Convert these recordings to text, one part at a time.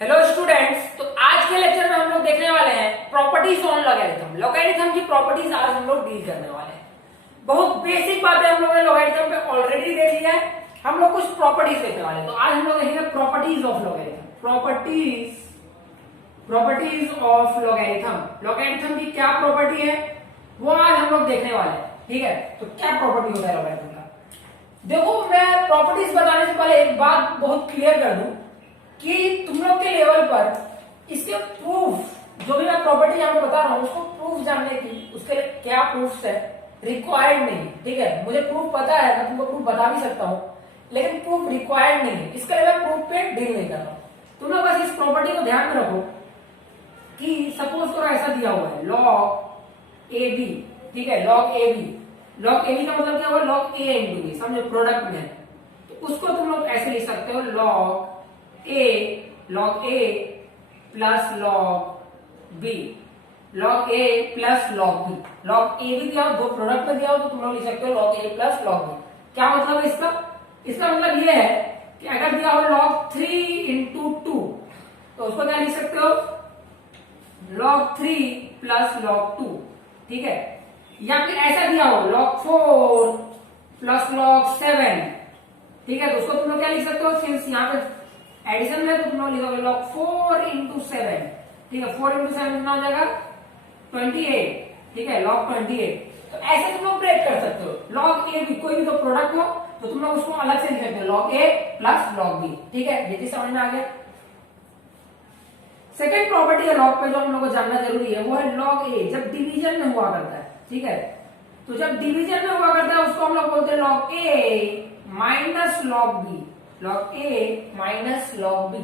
Hello students, तो आज के लेक्चर में हम लोग देखने वाले हैं प्रॉपर्टीज ऑन लॉगरिथम। लॉगरिथम की प्रॉपर्टीज आज हम लोग डील करने वाले हैं। बहुत बेसिक बातें हम लोगों ने लॉगरिथम पे ऑलरेडी देख लिया है। हम लोग कुछ प्रॉपर्टीज देखने वाले हैं, तो आज हम लोग देखेंगे properties of logarithm. Properties of logarithm. Logarithm की क्या प्रॉपर्टी है वो आज हम लोग देखने वाले हैं। ठीक है, तो क्या प्रॉपर्टी होता है लॉगरिथम का। देखो, मैं प्रॉपर्टीज बताने से पहले एक बात बहुत क्लियर कर दूं कि तुम लोग के लेवल पर इसके प्रूफ, जो भी मैं प्रॉपर्टी यहाँ पे बता रहा हूँ, उसको प्रूफ जानने की, उसके लिए क्या प्रूफ है रिक्वायर्ड नहीं। ठीक है, मुझे प्रूफ पता है, मैं तुमको प्रूफ बता भी सकता हूँ, लेकिन प्रूफ रिक्वायर्ड नहीं है। इसके लिए मैं प्रूफ पे डील नहीं कर रहा हूँ। तुम लोग बस इस प्रॉपर्टी को ध्यान में रखो कि सपोज करो ऐसा दिया हुआ है लॉग ए बी। ठीक है, लॉग ए बी का मतलब क्या हुआ, लॉग ए इंटू बी, समझो प्रोडक्ट में। तो उसको तुम लोग ऐसे लिख सकते हो लॉग ए प्लस लॉग बी, लॉग ए प्लस लॉग बी। लॉग ए भी दिया हो, दो प्रोडक्ट में दिया हो, तो तुम लोग लिख सकते हो लॉग ए प्लस लॉग बी। क्या मतलब है इसका? इसका मतलब ये है कि अगर दिया हो लॉग 3 इंटू 2, तो उसको क्या लिख सकते हो, लॉग 3 प्लस लॉग 2। ठीक है, या फिर ऐसा दिया हो लॉग 4 प्लस लॉग 7। ठीक है, तो उसको तुम लोग क्या लिख सकते हो, सिंस यहाँ पे एडिशन में, तो तुम लोग लिखोगे लॉग 4 इंटू 7। ठीक है, 4 इंटू 7 कितना हो जाएगा, 28। ठीक है, लॉग 28। तो ऐसे तुम लोग ब्रेक कर सकते हो। लॉग ए भी कोई भी तो प्रोडक्ट हो, तो तुम लोग उसको अलग से लिख सकते हो लॉग ए प्लस लॉग बी। ठीक है, ये चीज समझ में आ गया। सेकेंड प्रॉपर्टी है लॉग पे जो हम लोग को जानना जरूरी है, वो है लॉग ए जब डिवीजन में हुआ करता है। ठीक है, तो जब डिवीजन में हुआ करता है उसको हम लोग बोलते हैं लॉग ए माइनस लॉग बी। लॉग ए माइनस लॉग बी।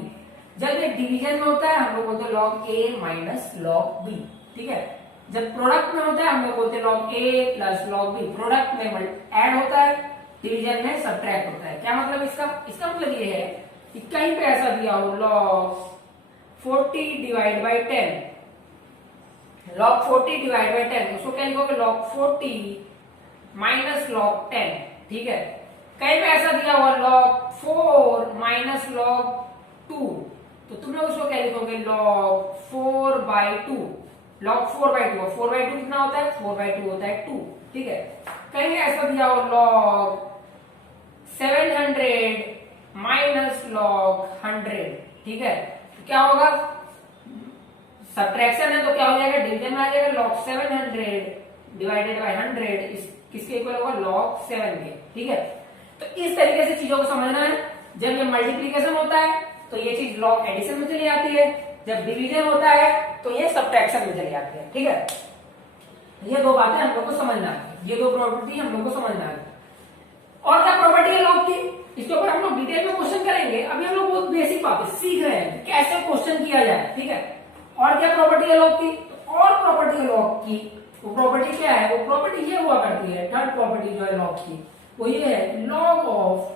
जब ये डिवीजन में होता है हम लोग बोलते हैं लॉग ए माइनस लॉग बी। ठीक है, जब प्रोडक्ट में होता है हम लोग बोलते हैं लॉग ए प्लस लॉग बी। प्रोडक्ट में ऐड होता है, डिवीजन में सब्ट्रैक्ट होता है। क्या मतलब इसका? इसका मतलब ये है कि कहीं पे ऐसा दिया हो log 40 divide by 10, log 40 divide by 10, उसको क्या लिखोगे, लॉग 40 माइनस लॉग 10। ठीक है, कहीं पे ऐसा दिया हुआ लॉग 4 माइनस लॉग 2, तो तुम लोग उसको क्या लिखोगे, log 4 by 2। Log 4 by 2, 4 by 2 कितना होता है, 4 बाई 2 होता है 2। ठीक है, कहीं ऐसा दिया हो लॉग 700 माइनस लॉग 100। ठीक है, तो क्या होगा, सब्ट्रैक्शन है तो क्या हो जाएगा, डिवीजन में आ जाएगा, लॉग 700 डिवाइडेड बाई 100 किसके इक्वल होगा, लॉग 7 के। ठीक है, तो इस तरीके से चीजों को समझना है। जब ये मल्टीप्लीकेशन होता है तो ये चीज लॉग एडिशन में चली जाती है, जब डिवीजन होता है तो ये सब्ट्रैक्शन में चली जाती है। ठीक है, ये दो बातें हम लोग को समझना है, ये दो प्रॉपर्टी हम लोग को समझना है। और क्या प्रॉपर्टी है लॉग की, इसके ऊपर हम लोग डिटेल में क्वेश्चन करेंगे। अभी हम लोग बहुत बेसिक बातें सीख रहे हैं कैसे क्वेश्चन किया जाए। ठीक है, और क्या प्रॉपर्टी है लॉग की, तो और प्रॉपर्टी है लॉग की, वो प्रॉपर्टी क्या है, वो प्रॉपर्टी ये हुआ करती है, थर्ड प्रॉपर्टी जो है लॉग की, वो ये है लॉग ऑफ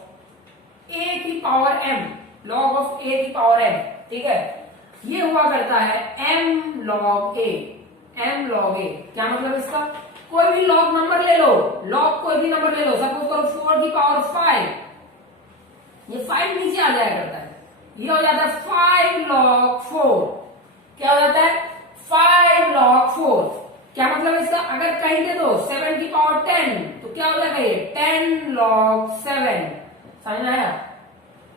ए की पावर एम। लॉग ऑफ ए की पावर एम। ठीक है, ये हुआ करता है एम लॉग ए। एम लॉग ए क्या मतलब इसका, कोई भी लॉग नंबर ले लो, लॉग कोई भी नंबर ले लो, सपोज करो 4 की पावर 5, ये 5 नीचे आ जाया करता है, ये हो जाता है 5 लॉग 4। क्या हो जाता है, 5 लॉग 4। क्या मतलब है इसका, अगर कहीं दे दो 7 की पावर 10, तो क्या हो जाएगा, ये 10 लॉग 7। समझ में आया,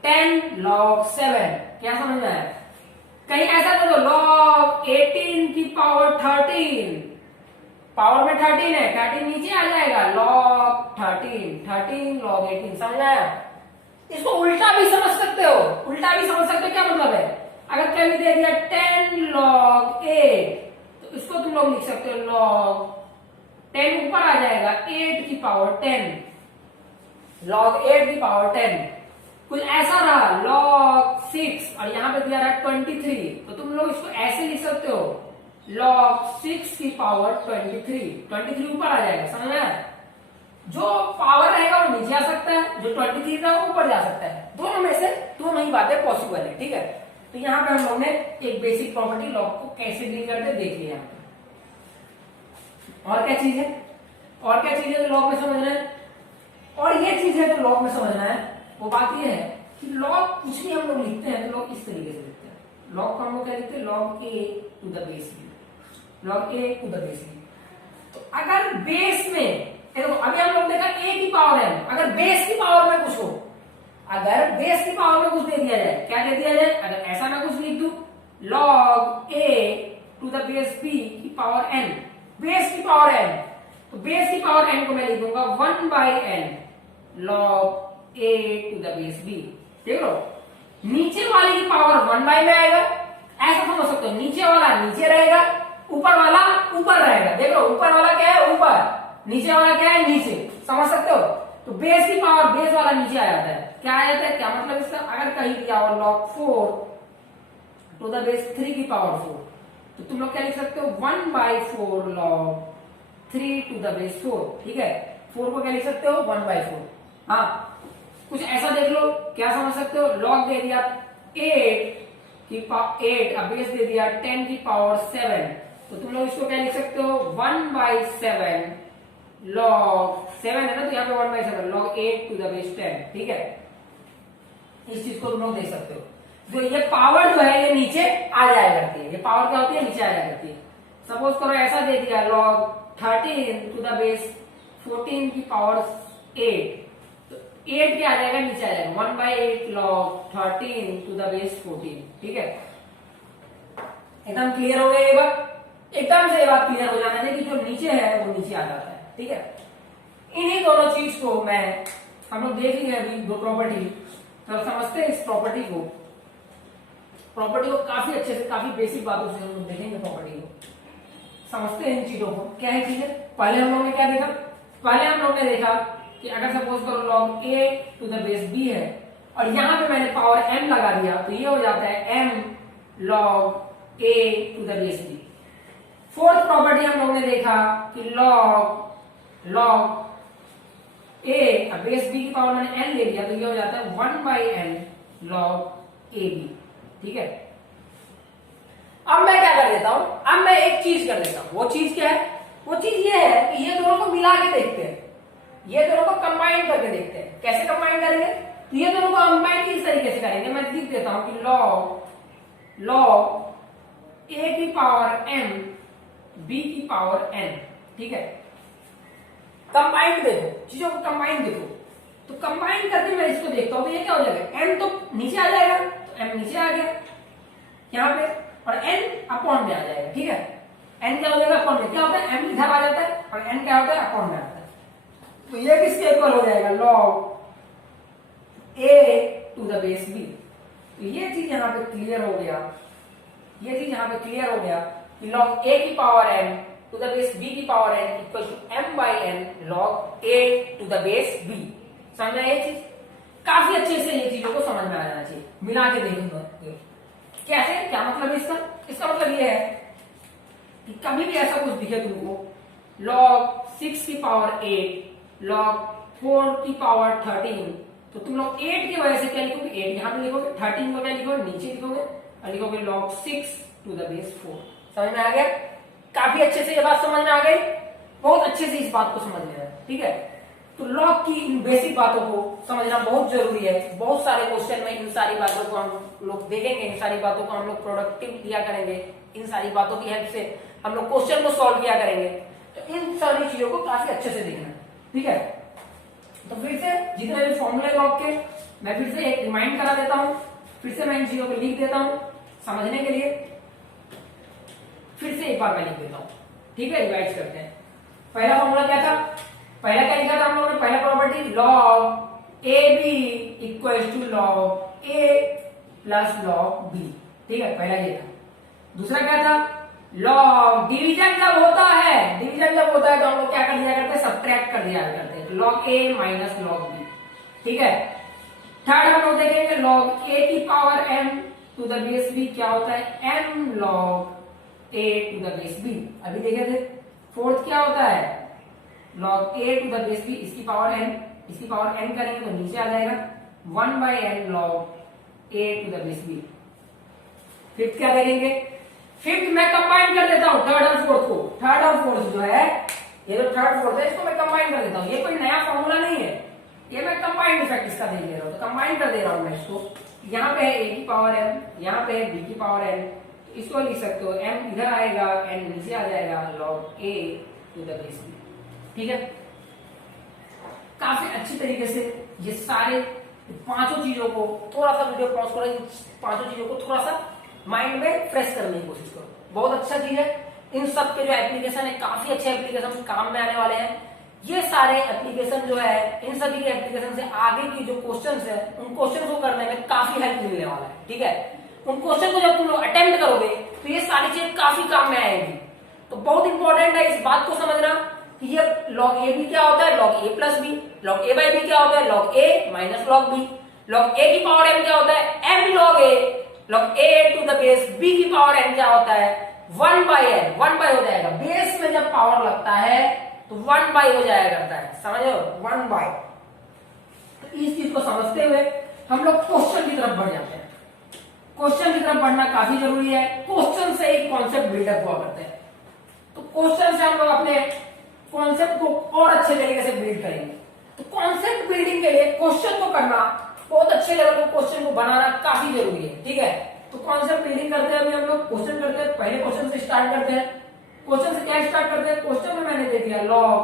10 लॉग 7। क्या समझ में आया? कहीं ऐसा दे दो लॉग 18 की पावर 13, पावर में 13 है, 13 नीचे आ जाएगा, लॉग 13 लॉग 18। समझ में आया? इसको उल्टा भी समझ सकते हो, उल्टा भी समझ सकते हो। क्या मतलब है, अगर कभी दे दिया 10 लॉग 8, तो इसको तुम लोग लिख सकते हो लॉग 10 ऊपर आ जाएगा 8 की पावर 10, लॉग 8 की पावर 10। कुछ ऐसा रहा लॉग 6 और यहां पे दिया रहा 23, तो तुम लोग इसको ऐसे लिख सकते हो लॉग 6 की पावर 23 ऊपर आ जाएगा। समझ में आया? जो पावर रहेगा वो नीचे आ सकता है, जो 23 रहेगा वो ऊपर जा सकता है। दोनों में से दोनों ही बातें पॉसिबल है। ठीक है, तो यहाँ पे हम लोग ने एक बेसिक प्रॉपर्टी लॉग को कैसे डील करते देख लिया। और क्या चीज है, और क्या चीज है जो लॉग में समझना है, और ये चीज है जो लॉग में समझना है, वो बात ये है कि लॉग कुछ भी हम लोग लिखते हैं तो लॉग इस तरीके से लिखते हैं। लॉग को हम लोग क्या लिखते हैं, log A to the base B, log A to the base B. तो अगर बेस में देखो अभी हम लोग देखा ए की पावर एन, अगर बेस की पावर में कुछ हो, अगर बेस की पावर में कुछ दे दिया जाए, क्या दे दिया जाए, अगर ऐसा मैं कुछ लिख दूं log A to the base B की पावर एन, बेस की पावर एन, तो बेस की पावर एन को मैं लिख दूंगा 1/n log A to the base B. देख लो नीचे वाले की पावर 1 में आएगा, ऐसा समझ सकते हो, नीचे वाला नीचे रहेगा, ऊपर वाला ऊपर रहेगा। देख लो ऊपर वाला क्या है, ऊपर, नीचे वाला क्या है, नीचे, समझ सकते हो। तो बेस की पावर, बेस वाला नीचे आ जाता है, क्या आ जाता है, क्या मतलब इसका, अगर कहीं दिया हो log 4 टू द बेस 3 की पावर 4, तो तुम लोग क्या लिख सकते हो 1/4 log 3 टू द बेस 4, ठीक है। 4 को क्या लिख सकते हो 1/4। हाँ कुछ ऐसा देख लो, क्या समझ सकते हो, log दे दिया 8 की पावर 8, अब बेस दे दिया 10 की पावर 7, तो तुम लोग इसको क्या लिख सकते हो 1/7 log 7 है ना, तो यहाँ पे 1/7 log 8 टू द बेस 10, ठीक है। इस चीज को तुम लोग देख सकते हो। जो ये पावर जो है ये नीचे आ जाया करती है, ये पावर क्या होती है, नीचे आ जाया करती है। सपोज करो ऐसा दे दिया log 13 टू द बेस 14 की पावर 8, तो 8 क्या आ जाएगा, नीचे आ जाएगा 1/8 log 13 टू द बेस 14, ठीक है। एकदम क्लियर हो गया ये बात, एकदम से ये बात क्लियर हो जाना चाहिए कि जो नीचे है वो नीचे आ जाता है, ठीक है। इन्हीं दोनों चीज को हम लोग देख लिए अभी दो प्रॉपर्टी, तो समझते हैं इस प्रॉपर्टी को काफी अच्छे से, काफी बेसिक बातों से हम लोग देखेंगे प्रॉपर्टी को, समझते हैं इन चीजों को। क्या है चीजें, पहले हम लोग ने क्या देखा, पहले हम लोग ने देखा कि अगर सपोज करो log a to the base b है और यहां पे मैंने पावर m लगा दिया, तो ये हो जाता है m log a to the base b। Fourth property हम लोग ने देखा कि log a, अब बेस b की पावर मैंने n ले लिया, तो ये हो जाता है 1/n log ab, ठीक है। अब मैं क्या कर देता हूं, अब मैं एक चीज कर देता हूं, वो चीज क्या है, वो चीज ये है कि ये दोनों को मिला के देखते हैं, ये दोनों को कंबाइन करके देखते हैं। कैसे कंबाइन करेंगे, तो ये दोनों को कंबाइन किस तरीके से करेंगे, मैं लिख देता हूं कि log a की पावर m b की पावर n, ठीक है। कंबाइंड देखो, चीजों को कंबाइंड देखो, तो कंबाइन करके मैं इसको देखता हूं, तो ये क्या हो जाएगा, m तो नीचे आ जाएगा, तो m नीचे आ गया यहाँ पे, और n अपॉन में आ जाएगा, ठीक है। n क्या हो जाएगा, अपॉन में, क्या होता है m इधर आ जाता है और n क्या होता है, अपॉन में आता है। तो ये किसके इक्वल हो जाएगा, log a to the base b। तो ये चीज यहाँ पे क्लियर हो गया, ये चीज यहाँ पे क्लियर हो गया कि log a की power m to the base b की power n equal to m/n log a to the base b। समझ में ये चीज, काफी अच्छे से ये चीजों को समझ में आ जाना चाहिए, मिला के देखूंगा कैसे, क्या मतलब इसका, इसका मतलब ये है कि कभी भी ऐसा कुछ दिखे तुमको log 6 की पावर 8 log 4 की पावर 13, तो तुम लोग 8 की वजह से क्या लिखोगे, 8 यहां पे लिखोगे, 13 को क्या लिखोगे, नीचे लिखोगे और लिखोगे log 6 टू द बेस 4। समझ में आ गया, काफी अच्छे से ये बात समझ में आ गई, बहुत अच्छे से इस बात को समझ में आया, ठीक है। तो लॉग की इन बेसिक बातों को समझना बहुत जरूरी है। बहुत सारे क्वेश्चन में इन सारी बातों को हम लोग देखेंगे, इन सारी बातों को हम लोग प्रोडक्टिव किया करेंगे, इन सारी बातों की हेल्प से हम लोग क्वेश्चन को सॉल्व किया करेंगे। तो इन सारी चीजों को काफी अच्छे से देखना, ठीक है। तो फिर से जितने भी फॉर्मूले लॉग के मैं फिर से एक रिमाइंड करा देता हूं, फिर से मैं इन चीजों को लिख देता हूं समझने के लिए, फिर से एक बार मैं लिख देता हूं, ठीक है। रिवाइज करते हैं। पहला फॉर्मूला क्या था, पहला क्या लिखा था हम लोगों ने, पहला property log ab equal to log a plus log b, ठीक है, पहला ये था। दूसरा क्या था, log डिवीजन जब होता है, डिवीजन जब होता है तो हम लोग क्या कर दिया करते हैं, सब्ट्रैक्ट कर दिया करते हैं, log a minus log b, ठीक है। थर्ड हम लोग देखेंगे log a की power m to the base b क्या होता है, m log a to the base b, अभी देखे थे। फोर्थ क्या होता है, log a to the base b, इसकी पावर n, इसकी पावर n करेंगे तो नीचे आ जाएगा 1/n log a to the base b। Fifth क्या देखेंगे, फिफ्थ मैं कंबाइन कर देता हूं थर्ड और फोर्थ को, थर्ड और फोर्थ जो है, ये जो थर्ड फोर्थ है इसको मैं कंबाइन कर देता हूं, ये कोई नया फॉर्मूला नहीं है, ये मैं कंबाइंड इफेक्ट इसका दे रहा हूं, तो कंबाइन कर दे रहा हूं मैं इसको, यहाँ पे है a की पावर m, यहाँ पे है b की पावर n, तो इसको लिख सकते हो m इधर आएगा n नीचे आ जाएगा log a to the base b। ठीक है, काफी अच्छी तरीके से ये सारे पांचों चीजों को, थोड़ा सा वीडियो पॉज करो, पांचों चीजों को थोड़ा सा माइंड में फ्रेश करने की कोशिश करो। बहुत अच्छा चीज है, इन सब के जो एप्लीकेशन है काफी अच्छे एप्लीकेशन काम में आने वाले हैं। ये सारे एप्लीकेशन जो है, इन सभी के एप्लीकेशन से आगे की जो क्वेश्चंस है उन क्वेश्चन को करने में काफी हेल्प मिलने वाला है। ठीक है, उन क्वेश्चन को जब तुम लोग अटेम्प्ट करोगे तो ये सारी चीजें काफी काम में आएगी। तो बहुत इंपॉर्टेंट है इस बात को समझना कि ये log a भी क्या होता है, log a plus B, log a by B क्या होता है, log a minus log b, log a की पावर m क्या होता है, m log a, log a to the base b की पावर n क्या होता है, 1 बाई n, 1 बाई हो जाएगा, बेस में जब पावर लगता है तो 1 बाई हो जाया करता है, समझ लो 1 बाई। तो इस चीज को समझते हुए हम लोग क्वेश्चन की तरफ बढ़ जाते हैं। क्वेश्चन की तरफ बढ़ना काफी जरूरी है, क्वेश्चन से एक कॉन्सेप्ट बिल्डअप हुआ करते हैं। तो क्वेश्चन से हम लोग अपने कॉन्सेप्ट को और अच्छे तरीके से बिल्ड करेंगे। तो कॉन्सेप्ट बिल्डिंग के लिए क्वेश्चन को करना, बहुत अच्छे लेवल को क्वेश्चन को बनाना काफी जरूरी है। ठीक है, तो कॉन्सेप्ट बिल्डिंग करते हैं अभी हम लोग, क्वेश्चन करते हैं। पहले क्वेश्चन से स्टार्ट करते हैं। क्वेश्चन से क्या स्टार्ट करते हैं, क्वेश्चन में मैंने दे दिया log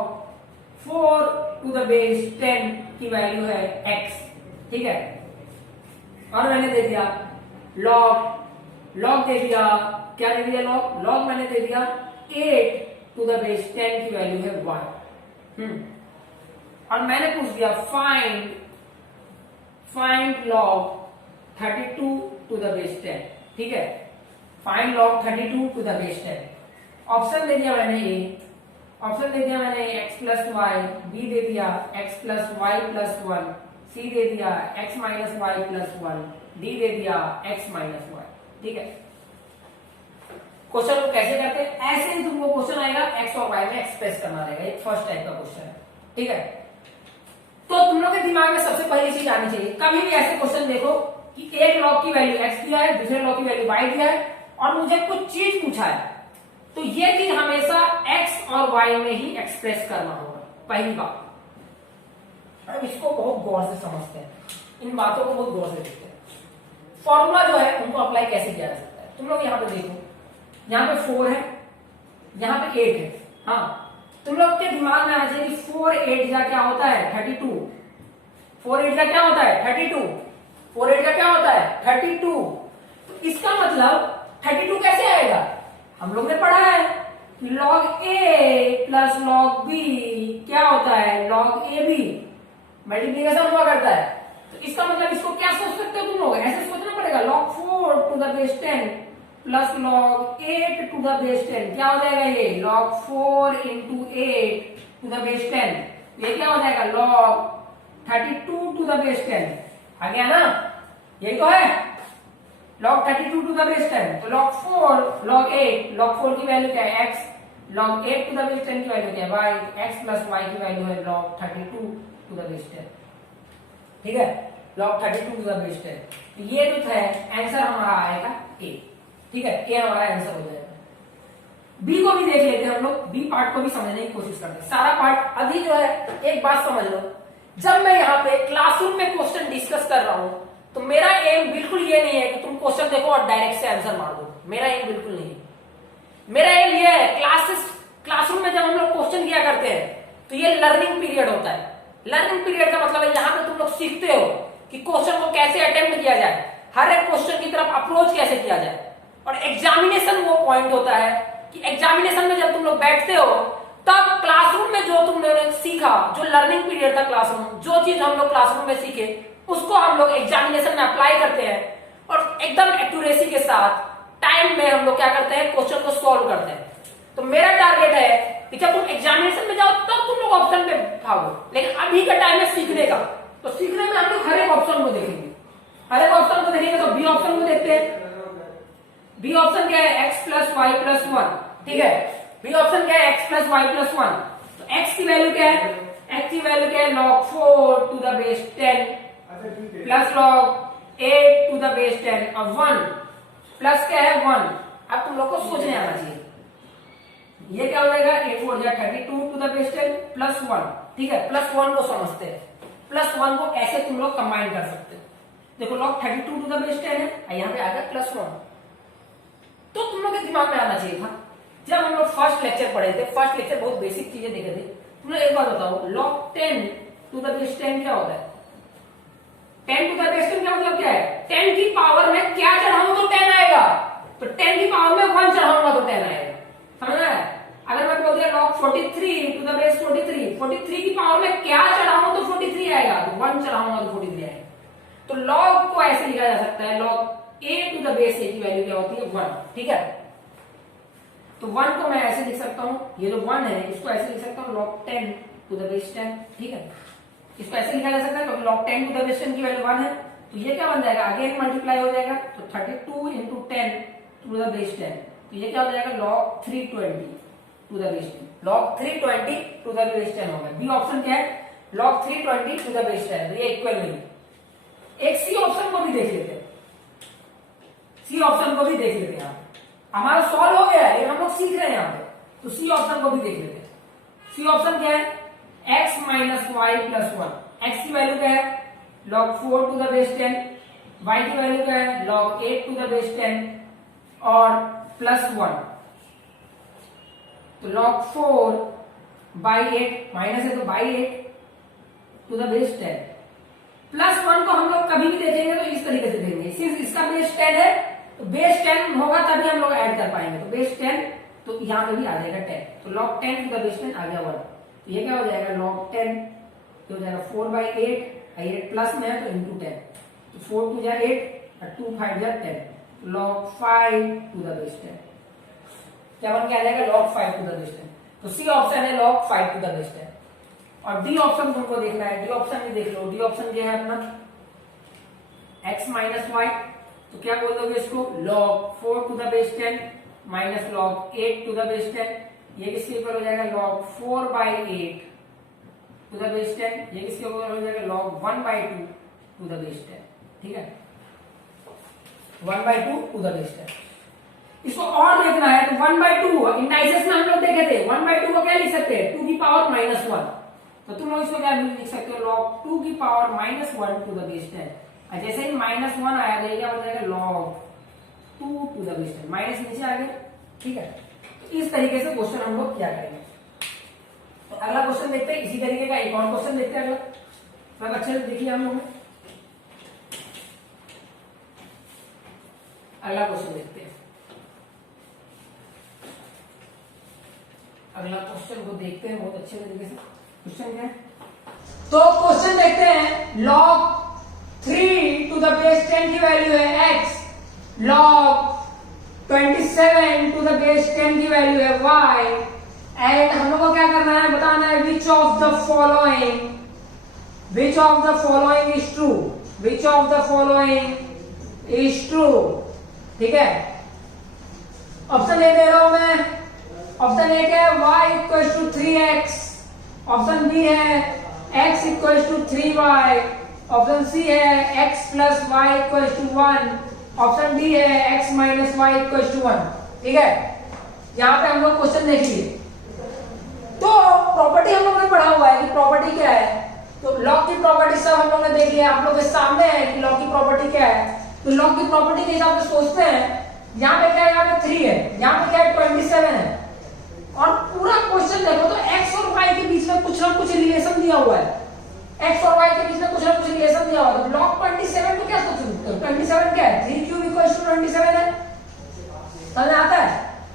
4 टू द बेस 10 की वैल्यू है x। ठीक है, और मैंने दे दिया log दे दिया, क्या दे दिया, log मैंने दे दिया 8 टू द बेस 10 की वैल्यू है 1। और मैंने पूछ दिया find log 32 to the base 10। ठीक है, find log 32 to the base 10। Option दे दिया मैंने ए, ऑप्शन दे दिया मैंने x प्लस वाई, बी दे दिया x plus y plus 1, C दे दिया x minus Y plus 1, D दे दिया x माइनस वाई। ठीक है, क्वेश्चन को कैसे करते हैं, ऐसे ही तुमको क्वेश्चन आएगा x और y में एक्सप्रेस करना रहेगा, एक फर्स्ट टाइप का क्वेश्चन है। ठीक है, तो तुम लोग के दिमाग में सबसे पहली चीज आनी चाहिए, कभी भी ऐसे क्वेश्चन देखो कि एक log की वैल्यू x दिया है, दूसरे log की वैल्यू y दिया है और मुझे कुछ चीज पूछा है, तो ये चीज हमेशा x और y में ही एक्सप्रेस करना होगा, पहली बात। अब इसको बहुत गौर से समझते हैं, इन बातों को बहुत गौर से देखते हैं। फॉर्मूला जो है उनको अप्लाई कैसे किया जा सकता है, तुम लोग यहाँ पे देखो, यहाँ पे 4 है, यहाँ पे 8 है। हाँ, तुम लोग के दिमाग में आना चाहिए कि 4 8 का क्या होता है 32, 4 8 का क्या होता है 32, 4 8 का क्या होता है 32। तो इसका मतलब 32 कैसे आएगा, हम लोग ने पढ़ा है कि log a plus log b क्या होता है log ab, मल्टीप्लीकेशन हुआ करता है। तो इसका मतलब इसको क्या सोच सकते हो तुम लोग, ऐसे सोचना पड़ेगा log 4 to the base 10 plus log 8 to the base 10, क्या हो जाएगा ये log 4 into 8 to the base 10, ये क्या हो जाएगा log 32 टू द बेस 10। आ गया ना, यही तो है log 32 टू द बेस 10। तो log 4 log 8, log 4 की वैल्यू क्या है x, log 8 to the base 10 की वैल्यू क्या है y, x प्लस y की वैल्यू है log 32 टू द बेस 10। ठीक है, log 32 टू द बेस 10। तो ये जो है आंसर हमारा आएगा a। ठीक है, a हमारा आंसर हो जाएगा। b को भी देख लेते हैं हम लोग, b पार्ट को भी समझने की कोशिश करते हैं, सारा पार्ट। अभी जो है एक बात समझ लो, जब मैं यहाँ पे क्लासरूम में क्वेश्चन डिस्कस कर रहा हूं तो मेरा एम बिल्कुल ये नहीं है कि तुम क्वेश्चन देखो और डायरेक्ट से आंसर मार दो, मेरा एम बिल्कुल नहीं है। मेरा एम ये है, क्लासरूम में जब हम लोग क्वेश्चन किया करते हैं तो ये लर्निंग पीरियड होता है। लर्निंग पीरियड का मतलब है यहाँ पे तुम लोग सीखते हो कि क्वेश्चन को कैसे अटेम्प्ट किया जाए, हर एक क्वेश्चन की तरफ अप्रोच कैसे किया जाए। और एग्जामिनेशन वो पॉइंट होता है कि एग्जामिनेशन में जब तुम लोग बैठते हो तब क्लासरूम में जो तुम लोगों ने सीखा, जो लर्निंग पीरियड था क्लासरूम, जो चीज हम लोग क्लासरूम में सीखे उसको हम लोग एग्जामिनेशन में अप्लाई करते हैं और एकदम एक्यूरेसी के साथ टाइम में हम लोग क्या करते हैं, क्वेश्चन को सॉल्व करते हैं। तो मेरा टारगेट है कि जब तुम एग्जामिनेशन में जाओ तब तुम लोग ऑप्शन पे भागो, लेकिन अभी का टाइम है सीखने का। तो सीखने में हम लोग हर एक ऑप्शन को देखेंगे, हर एक ऑप्शन को देखेंगे। तो बी ऑप्शन को देखते हैं। बी ऑप्शन क्या है, x प्लस वाई प्लस 1। ठीक है, बी ऑप्शन क्या है, x प्लस वाई प्लस 1। तो x की वैल्यू क्या है, x की वैल्यू क्या है log 4 to the base 10 plus log 8 to the base 10 और 1 प्लस क्या है 1। अब तुम लोग को सोचने आना चाहिए, ये क्या हो जाएगा, 8 4 32 टू द बेस 10 प्लस 1। ठीक है, प्लस 1 को समझते हैं, प्लस 1 को कैसे तुम लोग कंबाइन कर सकते हो। देखो log 32 टू द बेस 10 है, यहाँ पे आ गया +1। तो तुम लोग के दिमाग में आना चाहिए था, जब हम लोग फर्स्ट लेक्चर पढ़े थे, फर्स्ट लेक्चर बहुत बेसिक चीजें देखे थे, तुम लोग एक बात बताओ, log 10 टू द बेस 10 क्या होता है? 10 टू द बेस 10 का मतलब क्या है? 10 की पावर में क्या चढ़ाऊं तो 10 आएगा, तो 10 की पावर में 1 चढ़ाऊंगा तो 10 आएगा, समझ रहा है? अगर मैं बोल दिया log 43 टू द बेस 43 की पावर में क्या चढ़ाऊं तो 43 आएगा, तो 1 चढ़ाऊंगा तो 43 आएगा। तो log को ऐसे लिखा जा सकता है, log a to the base a की वैल्यू क्या होती है? 1, ठीक है। तो 1 को मैं ऐसे लिख सकता हूं, ये जो 1 है इसको ऐसे लिख सकता हूं log 10 टू द बेस 10, ठीक है। इसको ऐसे लिखा जा सकता है क्योंकि log 10 टू द बेस 10 की वैल्यू 1 है, तो ये क्या बन जाएगा? अगेन मल्टीप्लाई हो जाएगा, तो 32 इंटू 10 टू द बेस 10, तो ये क्या हो जाएगा? log 320 to the base 10, log 320 to the base 10 होगा। बी ऑप्शन क्या है? log 320 टू द बेस 10, तो ये इक्वल नहीं। एक सी ऑप्शन को भी देख लेते हैं, सी ऑप्शन को भी देख लेते हैं। हमारा सॉल्व हो गया है, हम लोग सीख रहे हैं यहाँ पे, तो सी ऑप्शन को भी देख लेते हैं। सी ऑप्शन क्या है? x minus Y plus 1। X की वैल्यू क्या है? log 4 to the base 10, y की वैल्यू क्या है? log 8 टू द बेस 10 और प्लस 1, तो log 4 बाई 8, माइनस है तो by 8 to the base 10, plus 1 को हम लोग कभी भी देखेंगे तो इस तरीके से देखेंगे, सिंस इसका बेस 10 है तो बेस 10 होगा तभी हम लोग ऐड कर पाएंगे, तो बेस 10 तो यहाँ पे भी आ जाएगा 10, तो log 10 टू द बेस 10 आ गया 1, तो ये क्या हो जाएगा? log 10 हो जाएगा 4 बाई 8, 8 प्लस में है तो इंटू 10, तो 4 टू जा 8 और 2 5 जा 10, log 5 टू द बेस 10, क्या बन के आ जाएगा? log 5 to the base 10। तो सी ऑप्शन है log 5 टू द बेस 10। और डी ऑप्शन तुमको देखना है, डी ऑप्शन भी देख लो। डी ऑप्शन क्या है अपना? x माइनस वाई, तो क्या बोल दोगे इसको? log 4 to the base 10 minus log 8 to the base 10, ये किसके इक्वल हो जाएगा? log 4 by 8 to the base 10, ये किसके इक्वल हो जाएगा? log 1 by 2 to the base 10, ठीक है, 1 बाई 2 टू द बेस 10। इसको और देखना है तो 1 बाई 2 इंडाइसेस में हम लोग देखे थे, 1 बाई 2 को क्या लिख सकते हैं? 2 की पावर माइनस 1, तो तुम लोग इसको क्या लिख सकते हो? log 2 की power minus 1 to the base 10, और जैसे ही माइनस 1 आया तो ये क्या हो जाएगा? log 2 to the base 10, minus नीचे आ गया, ठीक है। तो इस तरीके से क्वेश्चन हम लोग क्या करेंगे। तो अगला क्वेश्चन देखते हैं, इसी तरीके का एक और क्वेश्चन देखते हैं अगला, सब अच्छे से देखिए हम लोग। अगला क्वेश्चन देखते हैं, अगला क्वेश्चन को देखते हैं बहुत अच्छे तरीके से। क्वेश्चन क्या है? तो क्वेश्चन देखते हैं, log 3 टू द बेस 10 की वैल्यू है x, log 27 to the base 10 की वैल्यू है y, एंड हम लोग को क्या करना है? बताना है which of the following is true, which of the following is true, ठीक है। ऑप्शन ए दे रहा हूं मैं, ऑप्शन ए क्या है? y equal to 3x, option B है x equal to 3y, option C है x plus Y equal to 1, option D है x minus Y equal to 1, ठीक है। यहाँ पे हम लोग क्वेश्चन देखिए, तो प्रॉपर्टी हम लोग ने पढ़ा हुआ है कि प्रॉपर्टी क्या है, तो लॉग की प्रॉपर्टी सब हम लोग ने देख लिया, आप लोग के सामने है कि लॉग की प्रॉपर्टी क्या है। तो लॉग की प्रॉपर्टी के हिसाब से सोचते हैं, यहाँ पे क्या है? यहाँ पे 3 है, यहाँ पे क्या है? 27 है, और पूरा क्वेश्चन देखो तो x और y के बीच में कुछ ना कुछ रिलेशन दिया हुआ है, x और y के बीच में कुछ ना कुछ रिलेशन दिया हुआ है। तो log 27 को क्या सोच सकते हो? 27 क्या है? 3 क्यूब इक्वल्स टू 27 है, समझ आता है?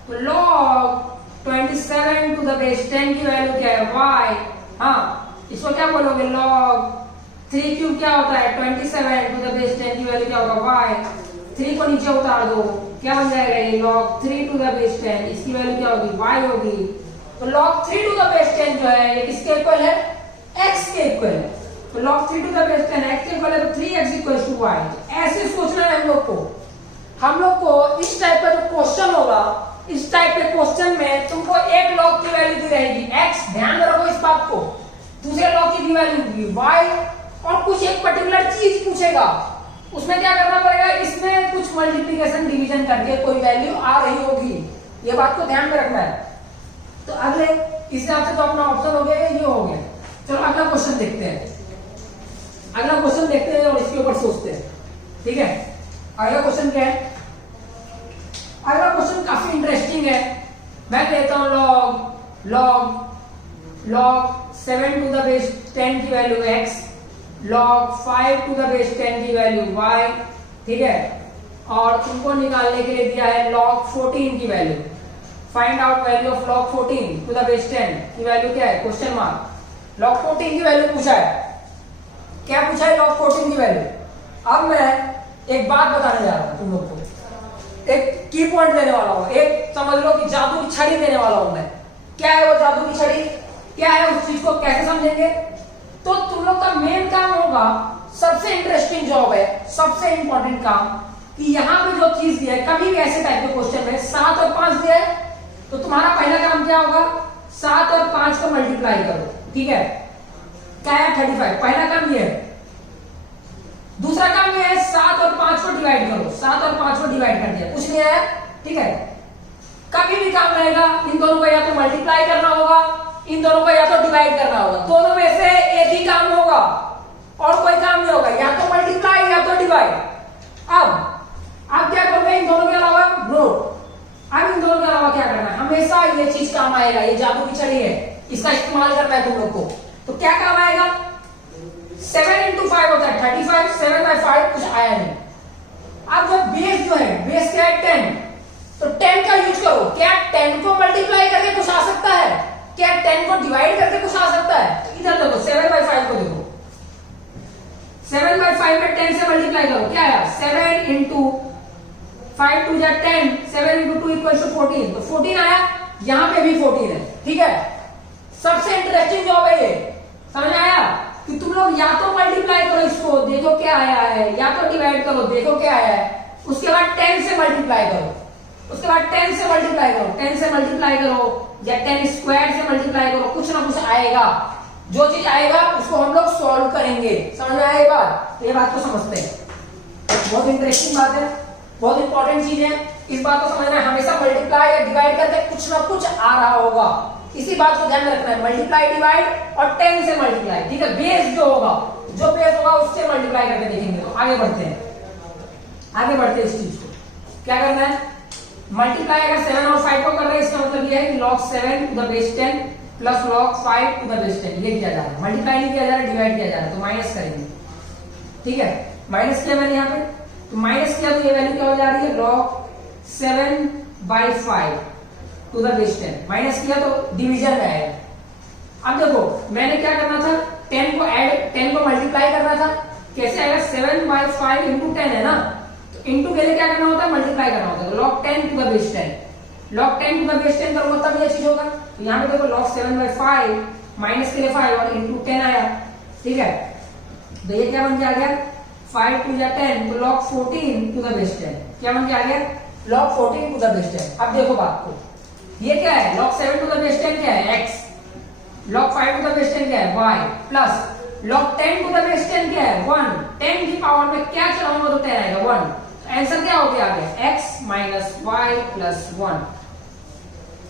तो log 27 टू द बेस 10 की वैल्यू क्या है? y, हाँ, इसको क्या बोलोगे? log 3 क्यूब क्या होता है? 27 टू द बेस 10 की वैल्यू क्या होगा? y, 3 को नीचे उतार दो, क्या बन जाएगा? ये log 3 टू द बेस 10, इसकी वैल्यू क्या होगी? y होगी। तो log 3 टू द बेस 10 जो है ये किसके इक्वल है? x के इक्वल है। तो log 3 to the base 10 x के इक्वल है, तो 3x इक्वल टू y। ऐसे सोचना है हम लोग को। हम लोग को इस टाइप का जो क्वेश्चन होगा, इस टाइप के क्वेश्चन में तुमको एक log की वैल्यू दी रहेगी x, ध्यान रखो इस बात को, दूसरे log की वैल्यू होगी y, और कुछ एक पर्टिकुलर चीज पूछेगा, उसमें क्या करना पड़ेगा? इसमें कुछ मल्टीप्लिकेशन डिवीजन करके कोई वैल्यू आ रही होगी, ये बात को ध्यान में रखना है। तो अगले इस हिसाब से तो अपना ऑप्शन हो गया, ये हो गया। चलो अगला क्वेश्चन देखते हैं, अगला क्वेश्चन देखते हैं और इसके ऊपर सोचते हैं। ठीक है, अगला क्वेश्चन क्या है? अगला क्वेश्चन काफी इंटरेस्टिंग है। मैं कहता हूं log 7 टू द बेस 10 की value x, log 5 to the base 10 की वैल्यू y, ठीक है, और तुमको निकालने के लिए दिया है log 14 की value. Find out value of log 14 to the base 10 की वैल्यू क्या है? Question mark. log 14 की वैल्यू पूछा है। क्या पूछा है? log 14 की वैल्यू। अब मैं एक बात बताने जा रहा हूं तुम लोग को, एक की पॉइंट देने वाला हूं, एक समझ लो कि जादू की छड़ी देने वाला हूं मैं। क्या है वो जादू की छड़ी? क्या है उस चीज को कैसे समझेंगे? तो तुम लोग का मेन काम होगा, सबसे इंटरेस्टिंग जॉब है, सबसे इंपॉर्टेंट काम, कि यहां पे जो चीज दी है, कभी भी ऐसे टाइप के क्वेश्चन में 7 और 5 दिया है, तो तुम्हारा पहला काम क्या होगा? 7 और 5 को मल्टीप्लाई करो, ठीक है, क्या है? 35। पहला काम ये है। दूसरा काम ये है 7 और 5 को डिवाइड करो, 7 और 5 को डिवाइड कर दिया, कुछ नहीं है, ठीक है। कभी भी काम रहेगा, इन दोनों को या तो मल्टीप्लाई करना होगा, इन दोनों को या तो डिवाइड करना होगा, दोनों में से एक ही काम होगा और कोई काम नहीं होगा, या तो मल्टीप्लाई या तो डिवाइड। अब क्या करोगे? इन दोनों के अलावा नोट। अब इन दोनों के अलावा क्या करना है? हमेशा ये चीज काम आएगा, ये जादू की छड़ी है, इसका इस्तेमाल करना है तुम लोग को। तो क्या काम आएगा? 7 into 5 होता है 35, 7 by 5 कुछ आया नहीं। अब जो बेस जो है, बेस क्या है? 10, तो 10 का यूज करो। क्या 10 को मल्टीप्लाई करके कुछ आ सकता है? क्या 10 को डिवाइड करके कुछ आ सकता है? तो इधर देखो, 7 by 5 को देखो, 7 by 5 में 10 से मल्टीप्लाई करो, क्या आया? 7 into 5 2 जा 10, 7 into 2 equals to 14, तो 14 आया, यहां पे भी 14 है, ठीक है। सबसे इंटरेस्टिंग जॉब है ये, समझ में आया? कि तुम लोग या तो मल्टीप्लाई करो इसको, देखो क्या आया है, या तो डिवाइड करो, देखो क्या आया है, उसके बाद 10 से मल्टीप्लाई करो, उसके बाद 10 से मल्टीप्लाई करो, 10 से मल्टीप्लाई करो या 10 स्क्वायर से मल्टीप्लाई करो, कुछ ना कुछ आएगा। जो चीज आएगा उसको हम लोग सॉल्व करेंगे। समझ में आया ये बात? तो ये बात को समझते हैं, बहुत इंटरेस्टिंग बात है, बहुत इंपॉर्टेंट चीज है, इस बात को समझना है। हमेशा मल्टीप्लाई या डिवाइड करके कुछ ना कुछ आ रहा होगा, इसी बात को ध्यान में रखना है। मल्टीप्लाई, डिवाइड और 10 से मल्टीप्लाई, ठीक है। बेस जो होगा, जो बेस होगा उससे मल्टीप्लाई करके देखेंगे। तो आगे बढ़ते हैं, आगे बढ़ते हैं। इस चीज को क्या करना है? मल्टीप्लाई अगर 7 और 5 को कर रहे हैं, इसका मतलब यह है कि log 7 to the base 10 plus log 5 to the base 10, ये किया जा रहा है। मल्टीप्लाई नहीं किया जा रहा है, डिवाइड किया जा रहा है, तो माइनस करेंगे, ठीक है। माइनस किया मैंने यहाँ पे, तो माइनस किया तो ये वैल्यू क्या हो जा रही है? log 7 by 5 to the base 10। Minus किया तो डिवीजन में आएगा। अब देखो, मैंने क्या करना था? 10 को ऐड, 10 को मल्टीप्लाई करना था। कैसे आएगा? 7 by 5 इंटू 10 है ना, तो इंटू के लिए क्या करना होता है? मल्टीप्लाई करना होता है। log 10 to the base 10, log 10 to the base 10 करूंगा तब ये चीज होगा। तो यहाँ पे देखो log 7 by 5, माइनस के लिए 5 और इंटू 10 आया, ठीक है। तो ये क्या बन के आ गया? 5 टू या 10, तो log 14 टू द बेस 10, क्या बन के आ गया? log 14 to the base 10। अब देखो बात को, ये क्या है? log 7 टू द बेस 10 क्या है? x, log 5 to the base 10 क्या है? y, plus log 10 to the base 10 क्या है? 1। 10 की पावर में क्या चलाऊंगा तो 10 आएगा, 1। आंसर क्या हो गया? आ गया x माइनस वाई प्लस 1।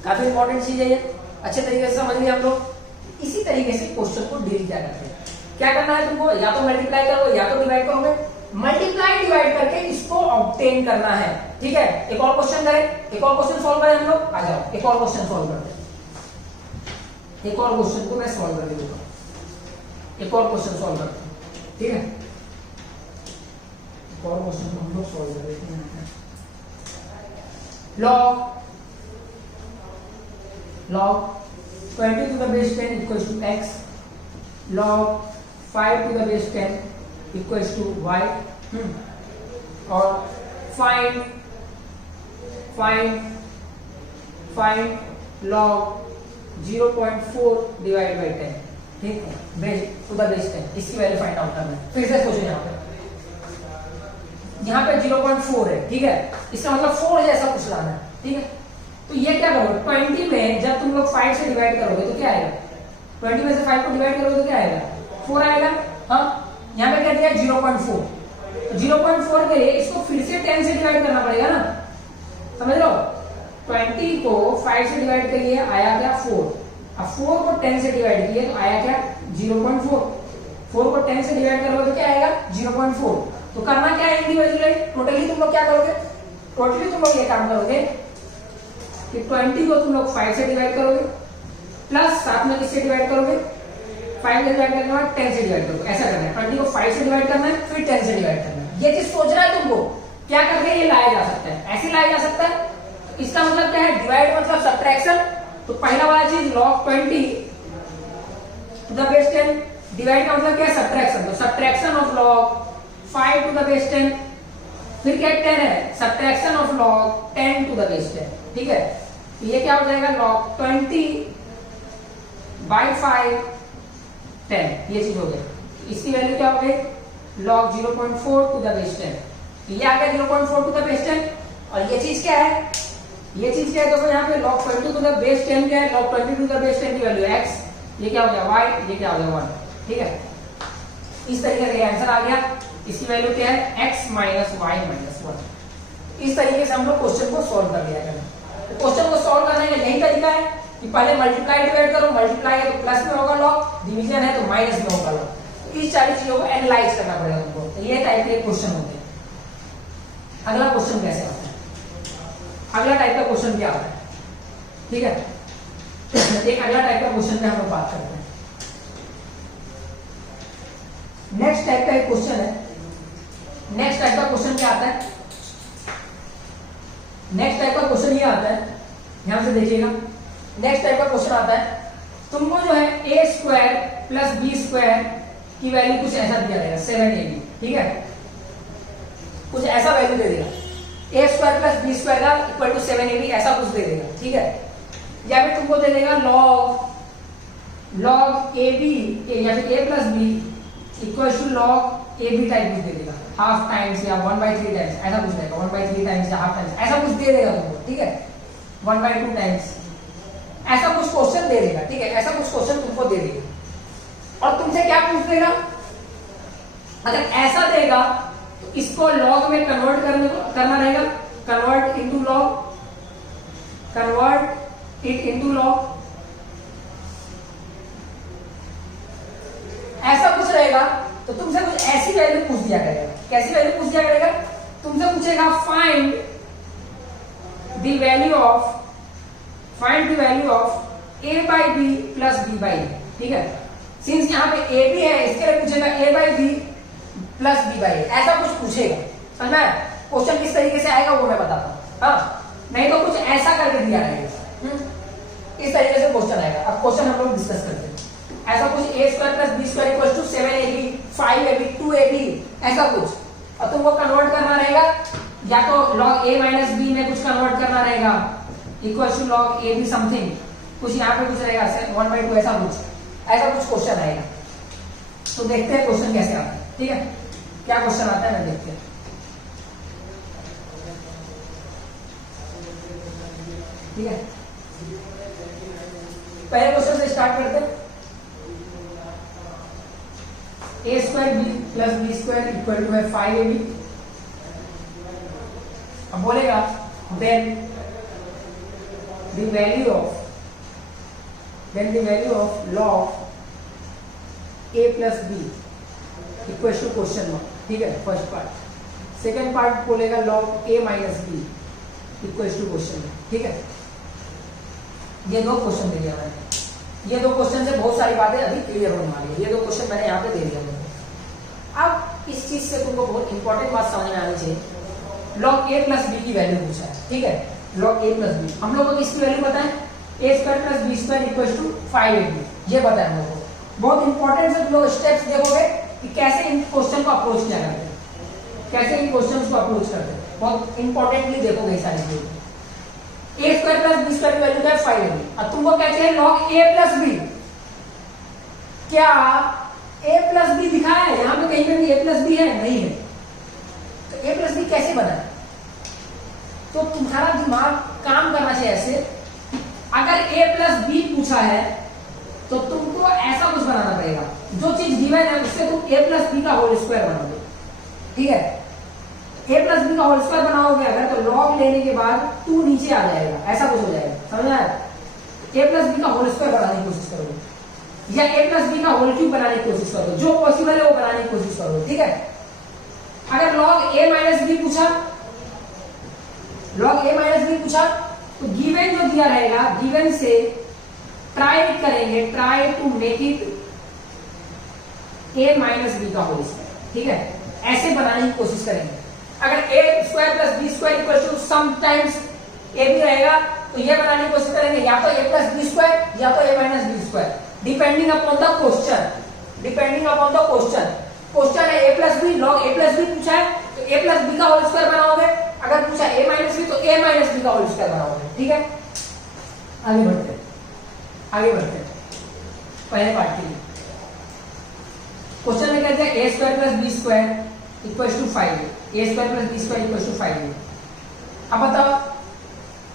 काफी इंपॉर्टेंट चीज है ये, अच्छे तरीके से समझ लिया हम लोग। इसी तरीके से क्वेश्चन को डील क्या करते हैं, क्या करना है तुमको? या तो मल्टीप्लाई करोगे या तो डिवाइड करोगे। मल्टीप्लाई डिवाइड करके इसको ऑब्टेन करना है, ठीक है। एक और क्वेश्चन करें, एक और क्वेश्चन सॉल्व करें हम लोग। आ जाओ, एक और क्वेश्चन सॉल्व करते हैं। एक और क्वेश्चन को मैं सॉल्व कर दूंगा, एक और क्वेश्चन सॉल्व करते हैं, ठीक है। एक और क्वेश्चन को हम लोग सॉल्व कर देते हैं। log 20 to the base 10 equals to x, log 5 to the base 10 equals to y, और find log 0.4 डिवाइड बाई 10, ठीक है, बेस टू द बेस 10, इसकी वैल्यू फाइंड आउट करना है। फिर से सोचो, यहाँ पे 0.4 है, ठीक है, इसका मतलब 4 जैसा कुछ लाना है, ठीक है। तो ये क्या करोगे? 20 में जब तुम लोग 5 से डिवाइड करोगे तो क्या आएगा? 20 में से 5 को डिवाइड करोगे तो क्या आएगा? 4 आएगा। हाँ, यहाँ पे क्या दिया? 0.4। तो 0.4 के लिए इसको फिर से 10 से डिवाइड करना पड़ेगा ना, समझ लो। 20 को 5 से डिवाइड करिए, आया क्या? 4। अब 4 को 10 से डिवाइड किए तो आया क्या? 0.4। 4 को 10 से डिवाइड करोगे तो क्या आएगा? 0.4। तो करना क्या है इंडिविजुअली, टोटली तुम लोग क्या करोगे, टोटली तुम लोग ये काम करोगे कि 20 को तुम लोग 5 से डिवाइड करोगे, प्लस साथ में किससे डिवाइड करोगे, 5 से डिवाइड करने के बाद 10 से डिवाइड करोगे। ऐसा करना है, 20 को 5 से डिवाइड करना है, फिर 10 से डिवाइड करना है। ये चीज सोचना है तुमको, क्या करके ये लाया जा सकता है, ऐसे लाया जा सकता है। तो इसका मतलब क्या है, डिवाइड मतलब सब्ट्रैक्शन। तो पहला वाला चीज log 20 to the base 10, divide का मतलब क्या है, सब्ट्रैक्शन। तो subtraction of log 5 to the base 10, फिर क्या 10 है, subtraction of log 10 to the base 10, ठीक है। तो ये क्या हो जाएगा, log 20 बाई 5 10, ये चीज हो गई। इसकी वैल्यू क्या हो गई, log 0.4 टू द बेस 10, ये आ गया 0.4 टू द बेस 10। और ये चीज क्या है, ये चीज क्या है, देखो यहाँ पे log 20 टू द बेस 10 क्या है, log 20 टू द बेस 10 की वैल्यू x, ये क्या हो गया y, ये क्या हो गया 1, ठीक है। इस तरीके से आंसर आ गया। इसकी वैल्यू क्या है, x माइनस वाई माइनस 1। इस तरीके से हम लोग क्वेश्चन को सॉल्व कर लिया करें। तो क्वेश्चन को सॉल्व करने का यही तरीका है कि पहले मल्टीप्लाई डिवाइड करो, मल्टीप्लाई है तो प्लस में होगा log, डिवीजन है तो माइनस में होगा log। तो इस सारी चीजों को एनालाइज करना पड़ेगा तुमको। तो ये टाइप के क्वेश्चन होते हैं। अगला क्वेश्चन कैसे आता है, अगला टाइप का क्वेश्चन क्या आता है, ठीक है। एक अगला टाइप का क्वेश्चन में हम लोग बात करते हैं। नेक्स्ट टाइप का एक क्वेश्चन है, नेक्स्ट टाइप का क्वेश्चन क्या आता है, नेक्स्ट टाइप का क्वेश्चन ये आता है, ध्यान से देखिएगा। नेक्स्ट टाइप का क्वेश्चन आता है, तुमको जो है a square plus B square की वैल्यू कुछ ऐसा दिया जाएगा 7ab, ठीक है। कुछ ऐसा वैल्यू दे देगा, a square plus B square का इक्वल टू 7ab, ऐसा कुछ दे देगा, ठीक है। या फिर तुमको दे देगा log ab या फिर a plus B equal to log ab type कुछ दे देगा, हाफ टाइम्स या 1/3 टाइम्स, ऐसा कुछ देगा, 1/3 टाइम्स या हाफ टाइम्स, ऐसा कुछ दे देगा तुमको, ठीक है। 1/2 टाइम्स, ऐसा कुछ क्वेश्चन दे देगा, ठीक है। ऐसा कुछ क्वेश्चन तुमको दे देगा और तुमसे क्या पूछ देगा, अगर ऐसा देगा तो इसको log में कन्वर्ट करना रहेगा, convert into log, convert it into log, ऐसा कुछ रहेगा। तो तुमसे कुछ ऐसी वैल्यू पूछ दिया करेगा, कैसी वैल्यू पूछ दिया करेगा, तुमसे पूछेगा find the value of, find the value of a by B plus b by a, ठीक है। सिंस यहाँ पे a भी है, इसके लिए पूछेगा a by B plus b by a, ऐसा कुछ पूछेगा, समझ में। क्वेश्चन किस तरीके से आएगा वो मैं बताता हूँ, हाँ। नहीं तो कुछ ऐसा करके दिया रहेगा, इस तरीके से क्वेश्चन आएगा। अब क्वेश्चन हम लोग डिस्कस करते हैं। ऐसा कुछ a square plus B square equal to 7ab 5ab 2ab, ऐसा कुछ। और तुमको कन्वर्ट करना रहेगा, या तो log a माइनस बी में कुछ कन्वर्ट करना रहेगा, equal to log a b something, कुछ यहाँ पे कुछ रहेगा 1/2, ऐसा कुछ क्वेश्चन आएगा। तो देखते हैं क्वेश्चन कैसे आता है, ठीक है। क्या क्वेश्चन आता है ना, देखते हैं, ठीक है। पहले क्वेश्चन से स्टार्ट करते हैं। a square B plus B square equal to है 5ab। अब बोलेगा then the value of log a plus B equal to question mark, ठीक है, फर्स्ट पार्ट। सेकेंड पार्ट बोलेगा log a minus B equal to question mark, ठीक है। ये दो क्वेश्चन दे दिया मैंने, ये दो क्वेश्चन से बहुत सारी बातें अभी क्लियर होने वाली है। ये दो क्वेश्चन मैंने यहाँ पे दे दिया तुमको। अब इस चीज से तुमको बहुत इंपॉर्टेंट बात समझ में आनी चाहिए, log a प्लस बी की वैल्यू पूछा है, ठीक है। log a प्लस बी हम लोग को इसकी वैल्यू पता है, a square plus B square equal to 5ab, ये पता है हम लोग को। बहुत इंपॉर्टेंट से तुम लोग स्टेप्स देखोगे कि कैसे इन क्वेश्चन को अप्रोच किया करते हैं, कैसे इन क्वेश्चन को अप्रोच करते हैं, बहुत इंपॉर्टेंटली देखोगे सारी चीजें। a square plus B square की वैल्यू क्या है 5ab। अब तुमको क्या चाहिए, log a प्लस बी। क्या a प्लस बी दिखा है यहाँ पे, कहीं पे भी a प्लस बी है, नहीं है। तो a प्लस बी कैसे बना है, तो तुम्हारा दिमाग काम करना चाहिए ऐसे, अगर a प्लस बी पूछा है तो तुमको ऐसा कुछ बनाना पड़ेगा, जो चीज गिवन है उससे तुम a प्लस बी का होल स्क्वायर बनाओगे, ठीक है। a प्लस बी का होल स्क्वायर बनाओगे अगर, तो log लेने के बाद 2 नीचे आ जाएगा, ऐसा कुछ हो जाएगा, समझ में आया। a प्लस बी का होल स्क्वायर बनाने की कोशिश करोगे, या a प्लस बी का होल क्यूब बनाने की कोशिश करोगे, जो पॉसिबल है वो बनाने की कोशिश करोगे, ठीक है। अगर log a माइनस बी पूछा, log a माइनस बी पूछा तो गिवन जो दिया रहेगा, गिवन से ट्राई करेंगे, try to make it a minus B का होल स्क्वायर, ठीक है, ऐसे बनाने की कोशिश करेंगे। अगर a square plus B square equal to sometimes a भी रहेगा तो ये बनाने की कोशिश करेंगे या तो a प्लस बी स्क्वायर या तो a minus B square, depending upon the question, depending upon the question. Question है a plus B, log a plus B पूछा है तो a प्लस बी का होल स्क्वायर बनाओगे, अगर पूछा a माइनस बी तो a माइनस बी का होल स्क्वायर बनाओगे, ठीक है। आगे बढ़ते आगे बढ़ते पहले पार्ट के लिए। क्वेश्चन में कहते हैं a square plus B square equals to 5, a square plus B square equals to 5। अब बताओ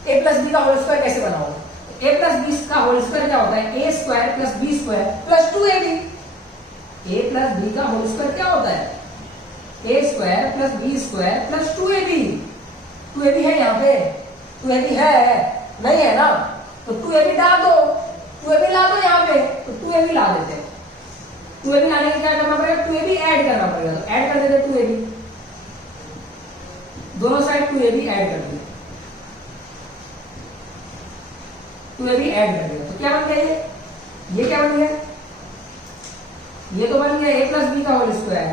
a प्लस बी का होल स्क्वायर कैसे बनाओगे? a प्लस बी का होल स्क्वायर क्या होता है? a square plus B square plus 2ab। a plus B का होल स्क्वायर क्या होता है? a square plus B square plus 2ab। 2ab है यहाँ पे? 2ab है? नहीं है ना, तो 2ab डाल दो, 2ab ला दो यहाँ पे, तो 2ab ला देते हैं। 2ab लाने के क्या करना पड़ेगा? 2ab ऐड करना पड़ेगा, तो ऐड कर देते 2ab, दोनों साइड 2ab ऐड कर दिया, 2ab ऐड कर दिया, तो क्या बन गया ये क्या बन गया? ये तो बन गया a प्लस बी का होल स्क्वायर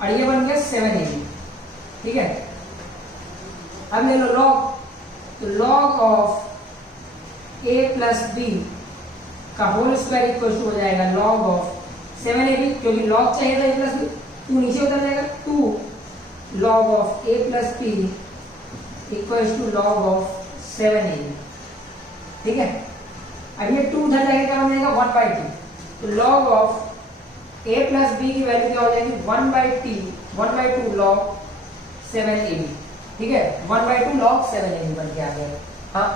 और ये बन गया 7ab, ठीक है। अब ले लो log, तो log of a plus B का होल स्क्वायर इक्वल टू हो जाएगा log ऑफ 7ab, क्योंकि log चाहिए था a प्लस बी, 2 नीचे उतर जाएगा, 2 log of a plus B equal to log of 7ab, ठीक है। अब ये 2 उधर जाएगा, क्या बन जाएगा? 1/2, तो log of a plus B की वैल्यू क्या हो जाएगी? 1/2 log 7ab, ठीक है, 1/2 log 7ab बन के आ गया। हाँ,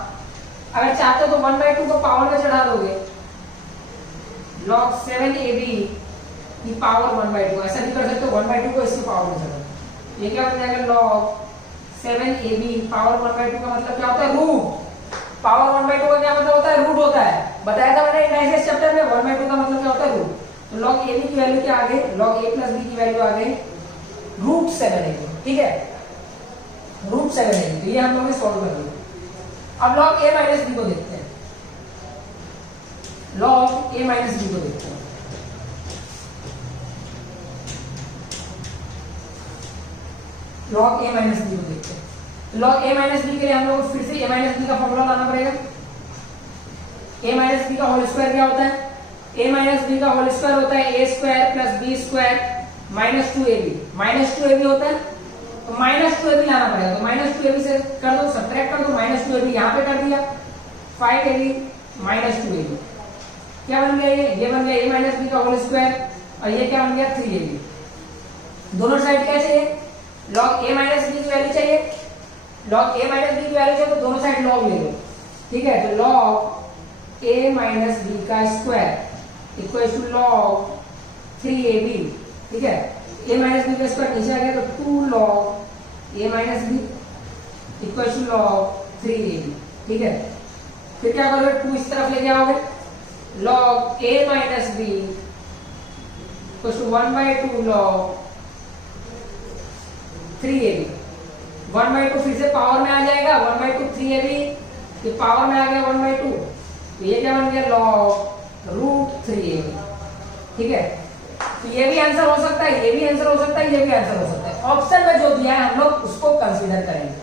अगर चाहते हो तो 1/2 को पावर में चढ़ा दोगे, log 7ab की पावर 1/2, ऐसा भी कर सकते हो, 1/2 को इसकी पावर में चढ़ा दो, ये क्या बन जाएगा? log 7ab पावर 1/2 का मतलब क्या होता है? रूट। पावर 1/2 का क्या मतलब होता है? रूट होता है, बताया था मैंने इंडाइसेस चैप्टर में। 1/2 का मतलब क्या होता है? रूट। तो log ab की वैल्यू क्या आ गई? log a प्लस b की वैल्यू आ गई रूट 7ab, ठीक है, रूट 7ab। तो ये हम लोग ने सॉल्व कर लिया। अब log a माइनस b को देखते हैं, log a माइनस b को देखते हैं। log a माइनस b को देखते हैं, log a माइनस बी के लिए हम लोग फिर से a माइनस बी का फॉर्मूला लाना पड़ेगा। a माइनस बी का होल स्क्वायर क्या होता है? a माइनस बी का होल स्क्वायर होता है a square plus B square minus 2ab, minus 2ab होता है, तो माइनस 2ab लाना पड़ेगा, तो माइनस 2ab से कर दो, सब्ट्रैक्ट कर दो, माइनस 2ab यहाँ पे कर दिया, 5ab माइनस 2ab, क्या बन गया? ये बन गया a माइनस बी का होल स्क्वायर, और ये क्या बन गया? 3ab। दोनों साइड क्या चाहिए? log a माइनस बी की वैल्यू चाहिए, log a माइनस बी की वैल्यू चाहिए, तो दोनों साइड log ले लो, ठीक है। तो log a माइनस बी का square equal to log 3ab, ठीक है। a माइनस बी का स्क्वायर नीचे आ गया, तो 2 log a minus B equal to log 3ab, ठीक है। फिर क्या करोगे? 2 इस तरफ लेके आओगे, log a minus B equal to 1/2 log 3ab। 1/2 फिर से पावर में आ जाएगा, 1/2 3ab, ये पावर में आ गया 1/2, तो ये क्या बन गया? log रूट 3ab, ठीक है। तो ये भी आंसर हो सकता है, ये भी आंसर हो सकता है, ये भी आंसर हो सकता है। ऑप्शन में जो दिया है हम लोग उसको कंसीडर करेंगे।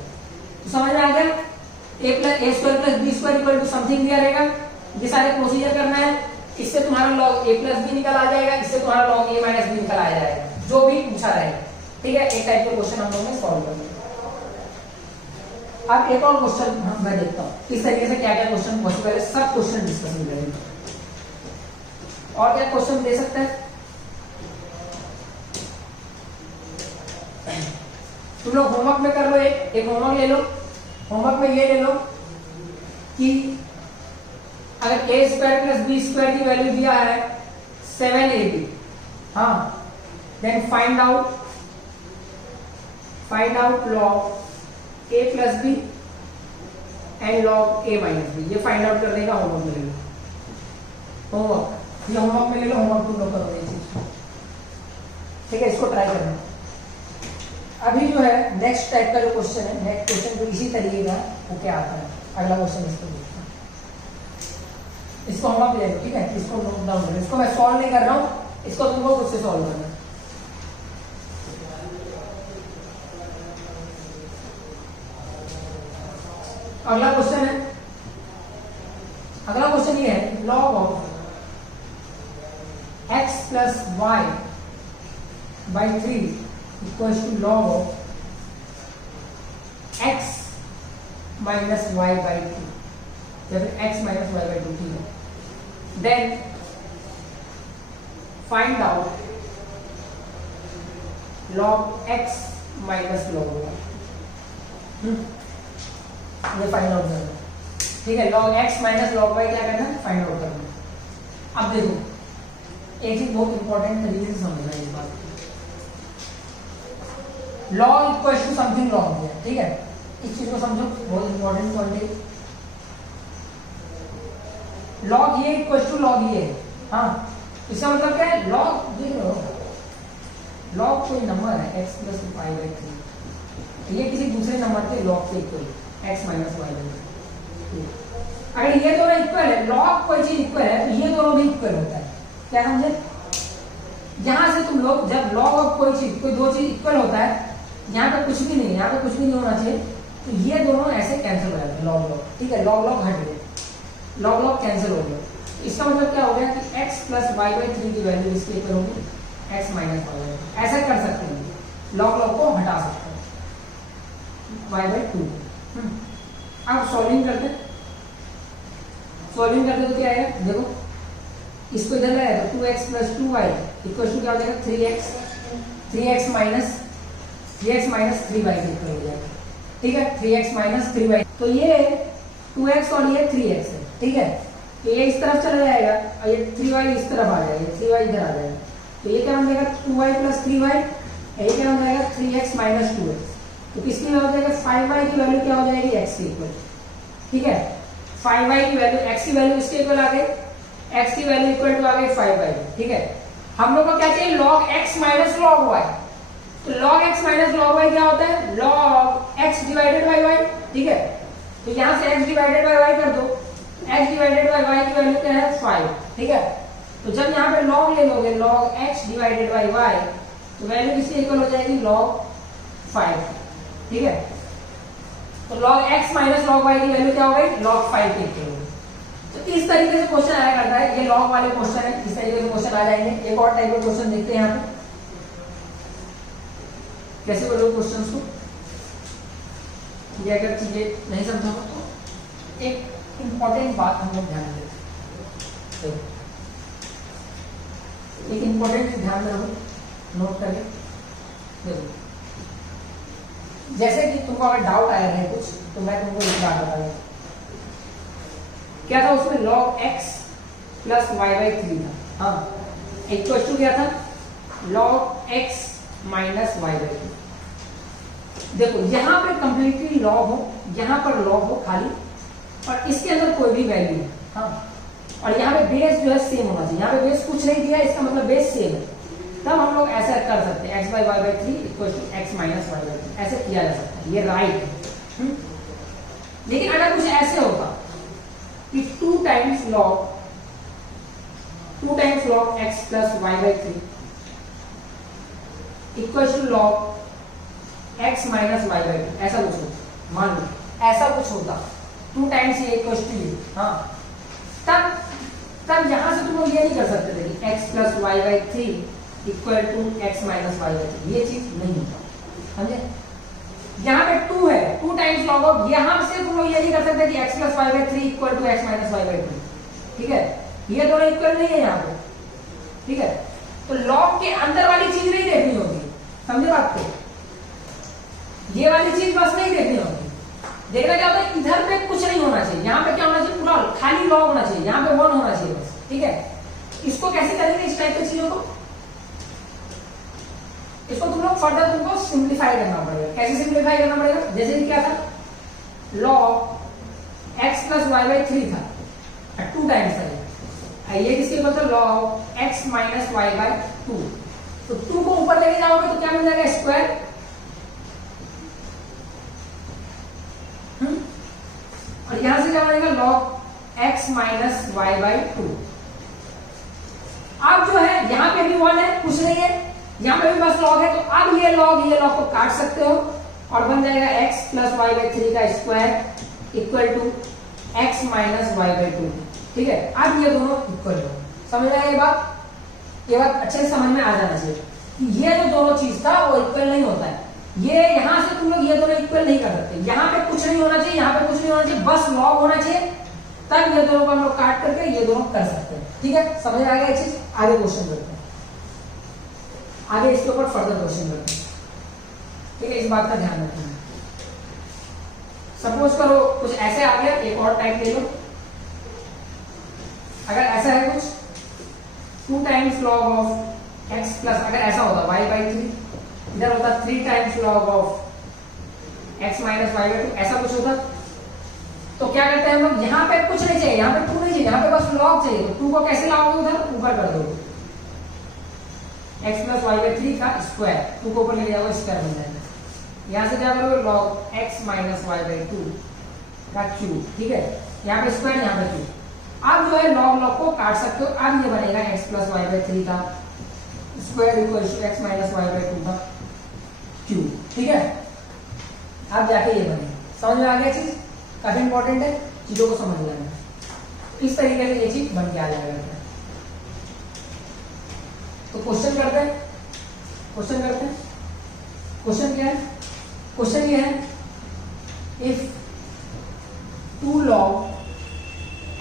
तो समझ में आ गया? a square plus B square equal to something दिया रहेगा, ये सारे प्रोसीजर करना है, इससे तुम्हारा log a प्लस बी निकल आ जाएगा, इससे तुम्हारा log a माइनस बी निकल आ जाएगा, जो भी पूछा रहेगा, ठीक है। एक टाइप के क्वेश्चन हम लोग ने सॉल्व कर लिया। अब एक और क्वेश्चन मैं देखता हूँ इस तरीके से क्या क्या क्वेश्चन पॉसिबल है, सब क्वेश्चन डिस्कस करेंगे। और क्या क्वेश्चन दे सकते हैं? तुम लोग होमवर्क में कर लो, एक होमवर्क ले लो। होमवर्क में ये ले लो कि अगर a square plus B square की वैल्यू दिया है 7ab, हाँ, then find out log a plus B and log a minus B. ये फाइंड आउट करने का होमवर्क में ले लो, होमवर्क ये होमवर्क में ले लो, होमवर्क तुम लोग करो ये चीज। ठीक है, इसको ट्राई करना। अभी जो है नेक्स्ट टाइप का जो क्वेश्चन है, नेक्स्ट क्वेश्चन जो इसी तरीके का वो क्या आता है, अगला क्वेश्चन इसको देखते हैं। इसको हम आप ले लो, ठीक है, इसको नोट डाउन करो। इसको मैं सॉल्व नहीं कर रहा हूं, इसको तुमको खुद से सॉल्व करना है। अगला क्वेश्चन है, अगला क्वेश्चन ये है log of x plus Y by 3 equal to log of x minus Y by 2 या फिर x माइनस वाई बाई 2, ठीक है। Then find out log x minus log y, ये फाइंड आउट करना, ठीक है। Log x minus log y क्या करना है, फाइंड आउट करना। अब देखो एक चीज बहुत इंपॉर्टेंट तरीके से समझना है इस बात को। Log equal to something log दिया, ठीक है, इस चीज को समझो, बहुत इंपॉर्टेंट पॉइंट है। लॉग ये इक्वल टू लॉग ये, हाँ, इसका मतलब क्या है, लॉग देख लो, लॉग कोई नंबर है x प्लस वाई बाई 3, ये किसी दूसरे नंबर के लॉग से equal x minus Y by 2। अगर ये दोनों इक्वल है, लॉग कोई चीज इक्वल है तो ये दोनों भी इक्वल होता है, क्या समझे। यहां से तुम लोग जब लॉग ऑफ कोई चीज, कोई दो चीज इक्वल होता है, यहाँ पे कुछ भी नहीं, यहाँ पे कुछ भी नहीं होना चाहिए, तो ये दोनों ऐसे कैंसिल हो जाते हैं, लॉग लॉग, ठीक है, लॉग लॉग हट गए, लॉग लॉग कैंसिल हो गया। इसका मतलब क्या हो गया कि x प्लस वाई बाई 3 की वैल्यू इसके इक्वल होगी x माइनस वाई बाई 2। ऐसा कर सकते हैं, लॉग लॉग को हटा सकते हैं y बाई 2। अब सॉल्विंग करते, सॉल्विंग करते तो क्या आएगा, देखो इसको इधर लाया तो 2x plus 2y equal to क्या हो जाएगा 3x माइनस 3y के इक्वल हो जाएगा, ठीक है, 3x माइनस 3y। तो ये 2x और ये 3x है, ठीक है, तो ये इस तरफ चला जाएगा और ये 3y इस तरफ आ जाएगा, 3y इधर आ जाएगा, तो ये क्या हो जाएगा 2y प्लस 3y, ये क्या हो जाएगा 3x माइनस 2x। तो किसकी हो जाएगा 5y की वैल्यू क्या हो जाएगी x के इक्वल, ठीक है, 5y की वैल्यू, x की वैल्यू इसके इक्वल आ गई, x की वैल्यू इक्वल टू आ गई 5y, ठीक है। हम लोग को क्या चाहिए, log x minus log y। तो log x minus log y क्या होता है, log x divided by y, ठीक है। तो यहां से x डिवाइडेड बाय y कर दो, x डिवाइडेड बाय y की वैल्यू क्या है 5, ठीक है। तो जब यहाँ पे log ले लोगे, log x divided by y, तो वैल्यू किसके इक्वल हो जाएगी log 5, ठीक है। तो log x minus log y की वैल्यू क्या हो गई, log 5 के इक्वल हो गई। तो इस तरीके से क्वेश्चन आया करता है, ये लॉग वाले क्वेश्चन है, इस तरीके से क्वेश्चन आ जाएंगे। एक और टाइप का क्वेश्चन देखते हैं यहाँ पे कैसे करो क्वेश्चंस को। ये अगर चीजें नहीं समझो तो एक इंपॉर्टेंट बात हम लोग ध्यान देते, एक इंपॉर्टेंट चीज ध्यान में रखो, नोट करके देखो। जैसे कि तुमको अगर डाउट आया है कुछ, तो मैं तुमको एक बात बताऊंगा, क्या था उसमें log x plus Y by 3 था, हाँ, इक्वल टू क्या था log x minus Y by 2। देखो यहां पे कंप्लीटली लॉग हो, यहां पर लॉग हो खाली, और इसके अंदर कोई भी वैल्यू है, हाँ, और यहाँ पे बेस जो है सेम होना चाहिए, यहाँ पे बेस कुछ नहीं दिया, इसका मतलब बेस सेम है, तब हम लोग ऐसा कर सकते हैं x by Y by 3 equal to x minus Y by 2, ऐसे किया जा सकता है, ये राइट है। लेकिन अगर कुछ ऐसे होता कि 2 times log x plus Y by 3 equal to log x minus Y by 2, ऐसा कुछ होता, मान लो ऐसा कुछ होता, 2 टाइम्स ये इक्वल टू ये, हाँ, तब यहां से तुम लोग ये नहीं कर सकते थे कि x plus Y by 3 equal to x minus Y by 2, ये चीज नहीं होता, समझे। यहाँ पे 2 है, 2 टाइम्स log ऑफ, यहां से तुम लोग ये नहीं कर सकते कि x plus Y by 3 equal to x minus Y by 2, ठीक है, ये दोनों इक्वल नहीं है यहाँ पे, ठीक है। तो log के अंदर वाली चीज नहीं देखनी होगी, समझे बात को, ये वाली चीज बस नहीं देखनी होगी। देखना क्या होता है, इधर पे कुछ नहीं होना चाहिए, यहाँ पे क्या होना चाहिए, पूरा खाली log होना चाहिए, यहाँ पे 1 होना चाहिए बस, ठीक है। इसको कैसे करेंगे इस टाइप की चीजों को, इसको तुम लोग फर्दर तुमको सिंप्लीफाई करना पड़ेगा। कैसे सिंप्लीफाई करना पड़ेगा, जैसे कि क्या था log x plus Y by 3 था, 2 टाइम्स था, ये किसके इक्वल था log x minus Y by 2, तो तो 2 को ऊपर लेके जाओगे तो क्या मिल जाएगा स्क्वायर, और यहां से क्या बनेगा log x minus Y by 2। अब जो है यहां पे भी 1 है, कुछ नहीं है, यहां पे भी बस log है, तो अब ये log को काट सकते हो और बन जाएगा x प्लस वाई बाई 3 का square equal to x minus Y by 2। ठीक है, अब ये दोनों इक्वल हो, समझ आया ये बात? ये बात अच्छे से समझ में आ जाना चाहिए कि ये जो दोनों चीज था वो इक्वल नहीं होता है। ये यहां से तुम लोग ये दोनों इक्वल नहीं कर सकते, यहां पे कुछ नहीं होना चाहिए, यहां पे कुछ नहीं होना चाहिए, बस log होना चाहिए, तब ये दोनों को हम लोग काट करके ये दोनों कर सकते हैं। ठीक है, समझ आ गया ये चीज? आगे क्वेश्चन करते हैं, आगे इसके ऊपर फर्दर क्वेश्चन करते हैं। ठीक है, इस बात का ध्यान रखना। सपोज करो कुछ ऐसे आ गया, एक और टाइप ले लो, अगर ऐसा है कुछ 2 times log of x plus, अगर ऐसा होता y बाई 3, इधर होता 3 times log of x minus Y by 2, ऐसा कुछ होता, तो क्या करते हैं हम लोग, यहाँ पे कुछ नहीं चाहिए, यहाँ पे 2 नहीं चाहिए, यहाँ पे बस log चाहिए, तो 2 को कैसे लाओगे उधर ऊपर कर दोगे, x प्लस वाई बाई 3 का स्क्वायर, 2 को ऊपर ले जाओगे स्क्वायर बन जाएगा, यहाँ से क्या करोगे log x minus Y by 2 का क्यूब। ठीक है, यहाँ पे स्क्वायर, यहाँ पे क्यूब। अब जो है log को काट सकते हो, अब ये बनेगा x प्लस वाई बाई 3 का square equal to x minus Y by 2 का क्यूब। ठीक है, अब जाके ये बनेगा, समझ में आ गया चीज? काफी इंपॉर्टेंट है, चीजों को समझ लेना, इस तरीके से ये चीज बन के आ जाएगा। तो क्वेश्चन करते हैं, क्वेश्चन करते हैं। क्वेश्चन क्या है? क्वेश्चन ये है, if 2 log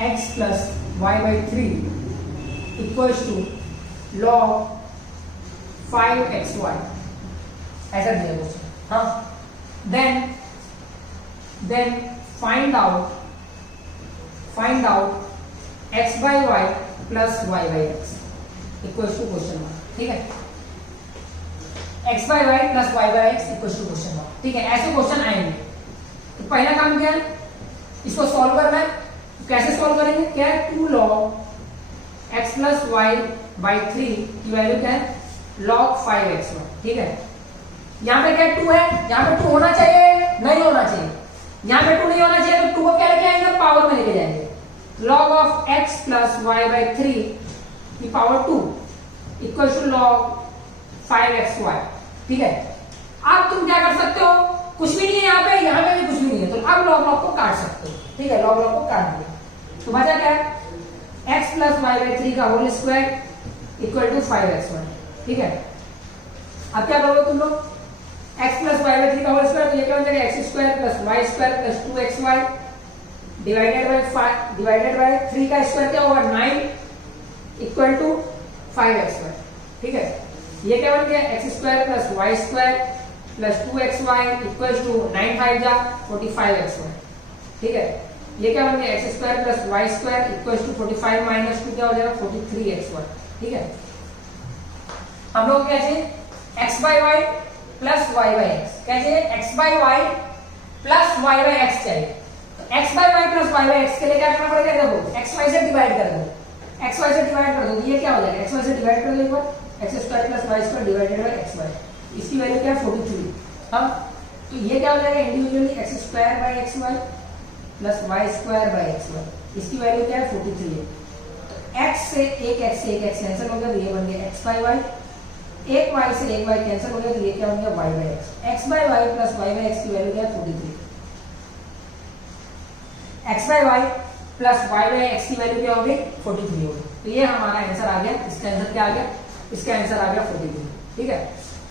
x plus Y by 3 equals to log 5xy, ऐसा दिया क्वेश्चन। हाँ, then find out x by y plus y by x equals to question mark. ठीक है, x by y plus y by x equals to question mark. ठीक है, ऐसे question आएंगे। तो पहला काम क्या है, इसको सॉल्व करना है। कैसे सॉल्व करेंगे? क्या है, 2 log x plus Y by 3 की वैल्यू क्या है, log 5xy। ठीक है, यहाँ पे क्या 2 है, यहाँ पे 2 होना चाहिए, नहीं होना चाहिए, यहाँ पे 2 नहीं होना चाहिए, तो 2 को क्या लेके आएंगे, पावर में लेके जाएंगे। log of x plus Y by 3 की power 2 equal to log 5xy। ठीक है, अब तुम क्या कर सकते हो, कुछ भी नहीं है यहाँ पे भी कुछ भी नहीं है, तो अब log को काट सकते हो। ठीक है, log को काट दिया, तो बचा क्या है, x प्लस वाई बाई 3 का whole square equal to 5xy। ठीक है, अब क्या करोगे तुम लोग, x प्लस वाई बाई 3 का होल स्क्वायर, तो ये क्या हो जाएगा, x square plus Y square plus 2xy divided by 3 का स्क्वायर क्या होगा, 9 इक्वल टू 5xy। ठीक है, ये क्या बन गया, x square plus Y square plus 2xy equal to 9 5 जा 45xy। ठीक है, ये क्या बन गया, x square plus Y square equal to 45 minus 2 क्या हो जाएगा, 43xy। ठीक है, हम लोग क्या चाहिए, x by Y plus Y by X, क्या चाहिए, x by Y plus Y by X चाहिए। x by Y plus Y by X के लिए क्या करना पड़ेगा, देखो x y से डिवाइड कर दो, x y से डिवाइड कर दो, ये क्या हो जाएगा, x y से डिवाइड कर दो एक बार, x square plus Y square divided by x y, इसकी वैल्यू क्या है, 43। हाँ, तो ये क्या हो जाएगा, individually x square by x y plus Y square by x y, इसकी वैल्यू क्या है, 43 है। तो x से एक x कैंसिल हो गया, तो ये बन गया x बाई वाई, एक y से एक y कैंसिल हो गया, तो ये क्या बन गया, y by x। x by Y plus y by x की वैल्यू क्या है, 43। x by Y plus y by x की वैल्यू क्या होगी, 43 होगी। तो ये हमारा आंसर आ गया, इसका आंसर क्या आ गया, इसका आंसर आ गया 43। ठीक है,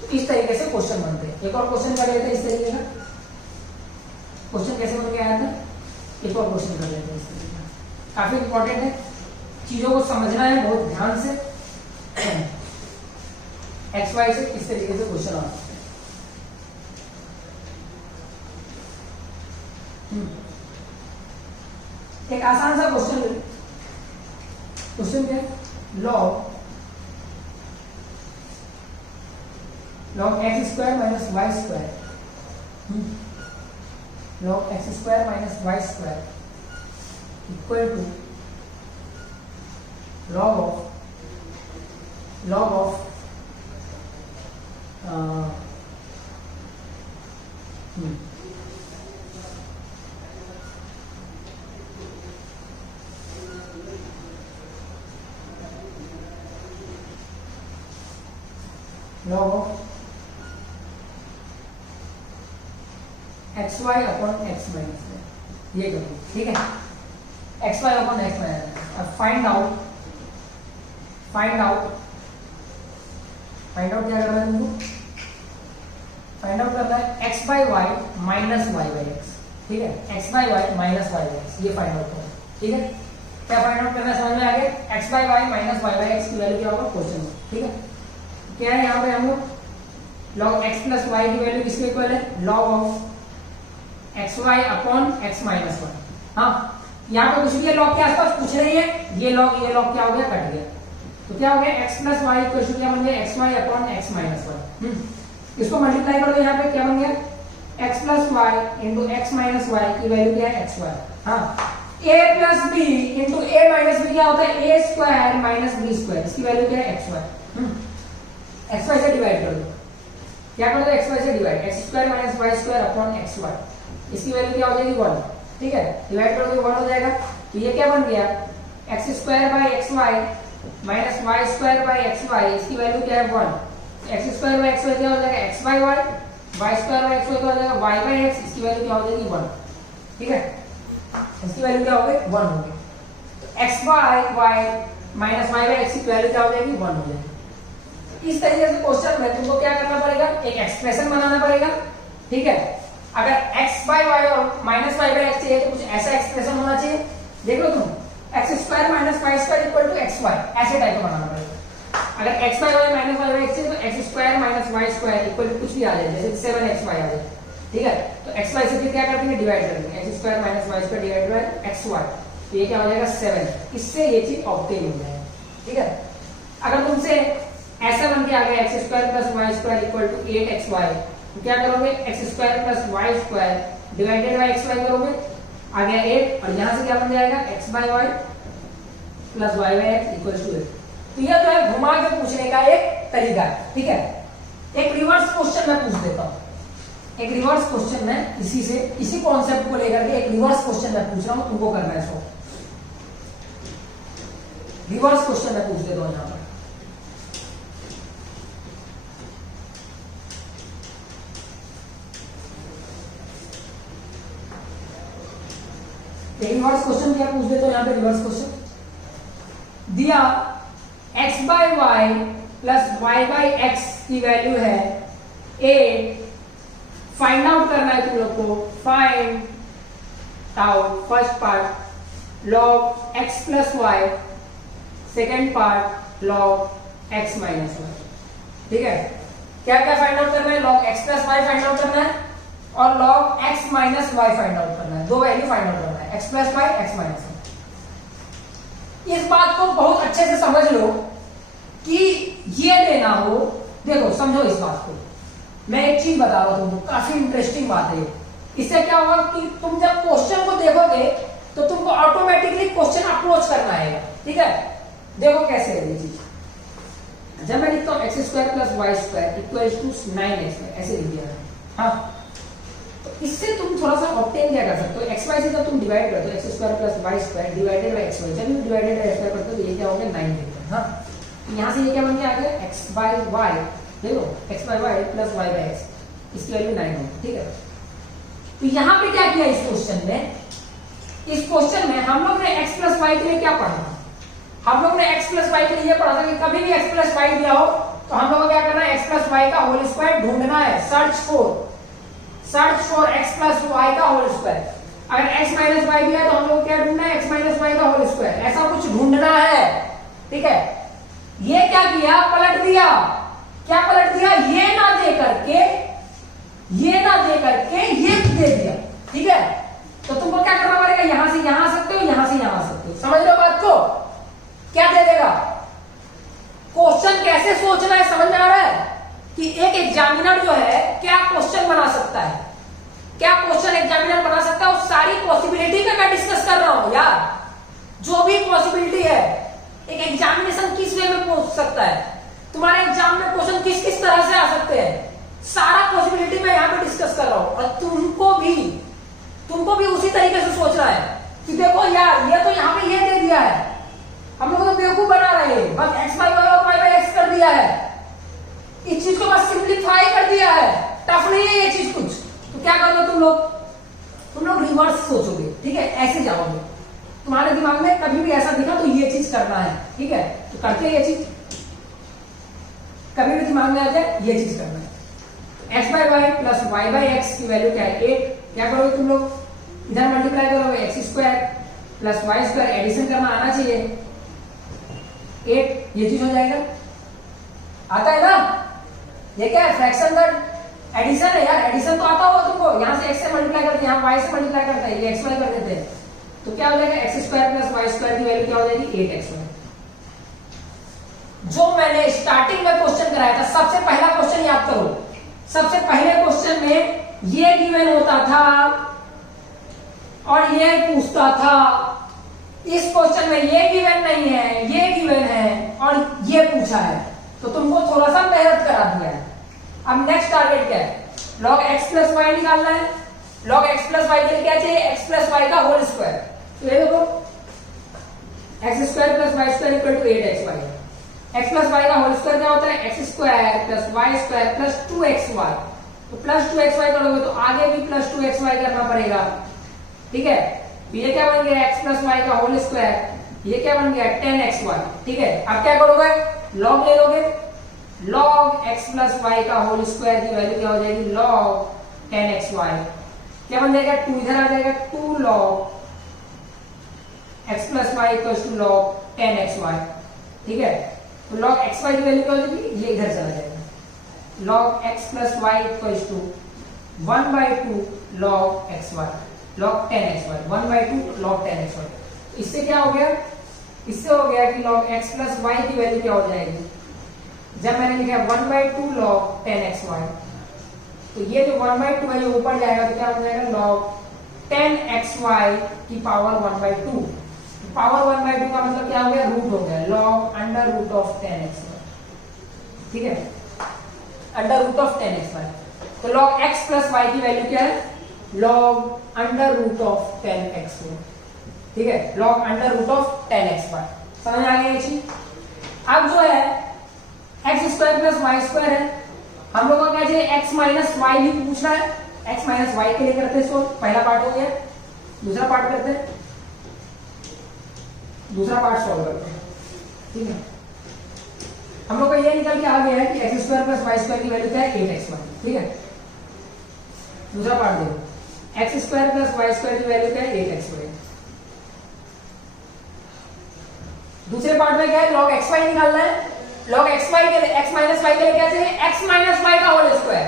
तो इस तरीके से क्वेश्चन बनते हैं। एक और क्वेश्चन कर लेते हैं इस तरीके का, क्वेश्चन कैसे बन के आया था, एक और क्वेश्चन कर लेते हैं इस तरीके का, काफी इंपॉर्टेंट है, चीजों को समझना है बहुत ध्यान से। एक्स वाई से इस तरीके से क्वेश्चन आता है। एक आसान सा क्वेश्चन, क्वेश्चन क्या है, log X square minus Y square, log X square minus Y square equal to log of log of X Y upon X minus Y, ये करो, ठीक है, X Y upon X minus. अब find out क्या करना है तुमको? Find out करना है x by Y minus Y by X, ठीक है, x by Y minus Y by X, ये फाइंड आउट करना, ठीक है। क्या फाइंड आउट करना है समझ में आ गया? X by Y minus Y by x की वैल्यू क्या होगा क्वेश्चन में, ठीक है। क्या है यहाँ पे हम लोग log x प्लस वाई की वैल्यू किसके इक्वल है? log of X Y upon X minus Y. हाँ, यहाँ पे कुछ भी log के आसपास पूछ रही है, ये log क्या हो गया? कट गया। तो क्या हो गया? x प्लस वाई इक्वल क्या बन गया? X Y upon X minus Y. इसको मल्टीप्लाई कर दो, यहाँ पे क्या बन गया? x plus Y into X minus Y की वैल्यू क्या है? X Y. हाँ, a plus B into A minus B क्या होता है? A square minus B square, इसकी वैल्यू क्या है? X Y. एक्स वाई से डिवाइड कर दो, क्या कर दो? एक्स वाई से divide, X square minus Y square upon X Y, इसकी वैल्यू क्या हो जाएगी? 1, ठीक है। डिवाइड कर दो 1 हो जाएगा, तो ये क्या बन गया? X square by X Y minus Y square by X Y, इसकी वैल्यू क्या है? 1। X square by X Y क्या हो जाएगा? X by Y, Y square by X Y क्या हो जाएगा? वाई बाई एक्स, इसकी वैल्यू क्या हो जाएगी? 1, ठीक है। इसकी वैल्यू क्या हो गई? 1 हो गई। तो X by Y minus Y by x की वैल्यू क्या हो जाएगी? 1 हो जाएगी। इस तरीके से क्वेश्चन में तुमको क्या करना पड़ेगा? एक एक्सप्रेशन बनाना पड़ेगा, ठीक है। अगर x बाई वाई और माइनस वाई बाई एक्स चाहिए तो कुछ ऐसा एक्सप्रेशन होना चाहिए, देख लो तुम, X square minus Y square equal to X Y, ऐसे टाइप का बनाना पड़ेगा। अगर x by Y minus Y by X चाहिए तो X square minus Y square equal to कुछ भी आ जाए, जैसे 7xy आ जाए, ठीक है। तो x y से फिर क्या कर देंगे? डिवाइड कर देंगे, X square minus Y square divide by x Y, तो ये क्या हो जाएगा? 7। इससे ये चीज ऑब्टेन हो जाएगा, ठीक है। अगर तुमसे ऐसा बन के आ गया X square plus Y square equal to 8xy, तो क्या करोगे? X square plus Y square divided by x Y करोगे, आ गया 8, और यहां से क्या बन जाएगा? X by Y plus Y by X equal to 8। तो यह जो है घुमा के पूछने का एक तरीका है, ठीक है। एक रिवर्स क्वेश्चन मैं पूछ देता हूं, एक रिवर्स क्वेश्चन में इसी कॉन्सेप्ट को लेकर के एक रिवर्स क्वेश्चन मैं पूछ रहा हूं, तुमको करना है। सो रिवर्स क्वेश्चन मैं पूछ देता हूं यहां पर। रिवर्स क्वेश्चन क्या पूछ देता हूं यहां पे? रिवर्स क्वेश्चन दिया x by Y plus Y by x की वैल्यू है 8, फाइंड आउट करना है तुम लोग को। Find out first part log x plus Y, second part log x minus Y, ठीक है। क्या क्या फाइंड आउट करना है? Log x plus Y find out करना है और log x minus Y find out करना है, दो वैल्यू फाइंड आउट करना है, x plus Y, x minus Y. इस बात को बहुत अच्छे से समझ लो कि ये देना हो, देखो समझो इस बात को, मैं एक चीज बता रहा हूं तुमको, काफी इंटरेस्टिंग बात है। इससे क्या होगा कि तुम जब क्वेश्चन को देखोगे तो तुमको ऑटोमेटिकली क्वेश्चन अप्रोच करना आएगा, ठीक है। देखो कैसे है ये चीज। जब मैं लिखता हूं X square plus Y square equal to 9x, ऐसे लिख दिया है, हाँ। तो इससे तुम थोड़ा सा ऑब्टेन क्या कर सकते हो? एक्स वाई से जब तुम डिवाइड करते हो, x square plus Y square divided by x y, जब भी डिवाइडेड बाय एक्स वाई करते हो तो ये क्या हो गया? 9 देखते हैं, हाँ। यहाँ से ये क्या बन के आ गया? एक्स बाई वाई, देखो x by Y plus Y by x, इसकी वैल्यू 9 होगी, ठीक है। तो यहाँ पे क्या किया इस क्वेश्चन में? इस क्वेश्चन में हम लोग ने एक्स प्लस वाई के लिए क्या पढ़ा? हम लोग ने एक्स प्लस वाई के लिए पढ़ा था कि कभी भी एक्स प्लस वाई दिया हो तो हम लोग को क्या करना है? एक्स प्लस वाई का होल स्क्वायर ढूंढना है, search for x plus y का होल स्क्वायर। अगर एक्स माइनस वाई दिया तो हम लोग क्या ढूंढना है? एक्स माइनस वाई का होल स्क्वायर, ऐसा कुछ ढूंढना है, ठीक है। ये क्या किया? पलट दिया। क्या पलट दिया? ये ना दे करके ये दे दिया, ठीक है। तो तुमको क्या करना पड़ेगा? यहां से यहां आ सकते हो, यहां से यहां आ सकते हो, समझ लो बात को। क्या दे देगा? क्वेश्चन कैसे सोचना है समझ में आ रहा है कि एक एग्जामिनर जो है क्या क्वेश्चन बना सकता है, क्या क्वेश्चन एग्जामिनर बना सकता है, उस सारी पॉसिबिलिटी का मैं डिस्कस कर रहा हूं यार। जो भी पॉसिबिलिटी है, एक एग्जामिनेशन किस वे में पहुंच सकता है, तुम्हारे एग्जाम में क्वेश्चन किस किस तरह से आ सकते हैं, दिया है, हम लोग तो बेवकूफ बना रहे हैं, बस एक्स बाई वाई और वाई बाई एक्स कर दिया है, इस चीज को बस सिंप्लीफाई कर दिया है, टफ नहीं है ये चीज कुछ। तो क्या करोगे तुम लोग रिवर्स सोचोगे, ठीक है, ऐसे जाओगे, तुम्हारे दिमाग में कभी भी ऐसा दिखा तो ये चीज करना है, ठीक है, तो करते ये चीज, कभी भी दिमाग में आ जाए ये चीज करना है। X by Y plus Y by x की वैल्यू क्या है 8, क्या करोगे तुम लोग, इधर मल्टीप्लाई करोगे x square plus Y square, addition करना आना चाहिए, 8 ये चीज हो जाएगा, आता है ना, ये क्या है फ्रैक्शन का एडिशन है यार, एडिशन तो आता होगा तुमको, यहां से एक्स से मल्टीप्लाई करते हैं, यहाँ वाई से मल्टीप्लाई करते हैं, ये एक्स वाई कर देते हैं, तो क्या हो जाएगा x square plus Y square की वैल्यू क्या हो जाएगी 8x वाई। जो मैंने स्टार्टिंग में क्वेश्चन कराया था, सबसे पहला क्वेश्चन याद करो, सबसे पहले क्वेश्चन में ये गिवन होता था और ये पूछता था, इस क्वेश्चन में ये गिवन नहीं है, ये गिवन है और ये पूछा है, तो तुमको थोड़ा सा मेहनत करा दिया है। अब नेक्स्ट टारगेट क्या है, log x प्लस वाई निकालना है, log x प्लस वाई के लिए क्या चाहिए, x प्लस वाई का होल स्क्वायर, तो ये देखो x square plus Y square equal to 8x y, x plus y का होल स्क्वायर क्या होता है x square plus Y square plus 2xy, तो प्लस 2xy करोगे तो आगे भी प्लस 2xy करना पड़ेगा, ठीक है, ये क्या बन गया एक्स प्लस वाई का होल स्क्वायर, ये क्या बन गया 10xy, ठीक है। अब क्या करोगे log ले लोगे, log x प्लस वाई का होल स्क्वायर की वैल्यू क्या हो जाएगी log 10xy, क्या बन जाएगा 2 इधर आ जाएगा 2 log x plus Y equal to log 10xy, ठीक है, तो log xy की वैल्यू क्या हो जाएगी, ये इधर चला जाएगा, log x plus Y equal to 1/2 log xy, log 10xy, 1/2 log 10xy। इससे क्या हो गया, इससे हो गया कि log x प्लस वाई की वैल्यू क्या हो जाएगी, जब मैंने लिखा 1/2 log 10xy, तो ये जो 1/2 है ये ऊपर जाएगा तो क्या हो जाएगा log 10xy की पावर 1/2, पावर 1/2 का मतलब क्या हो गया रूट हो गया, log under root of 10xy, ठीक है, अंडर रूट ऑफ 10xy, तो log x प्लस वाई की वैल्यू क्या है log under root of 10xy, ठीक है, log under root of 10xy, समझ आ गया ये चीज। अब जो है x square plus Y square है, हम लोग का क्या चाहिए एक्स माइनस वाई भी पूछना है, एक्स माइनस वाई के लिए करते हैं इसको, पहला पार्ट हो गया, दूसरा पार्ट करते हैं, दूसरा पार्ट सॉल्व करते हैं, ठीक है, हम लोग का ये निकल के आ गया है कि x square plus Y square की वैल्यू क्या है 8xy, ठीक है, दूसरा पार्ट देखो x square plus Y square की वैल्यू क्या है 8xy, दूसरे पार्ट में क्या है log xy निकालना है, log xy के लिए x माइनस वाई के लिए क्या चाहिए x माइनस वाई का होल स्क्वायर,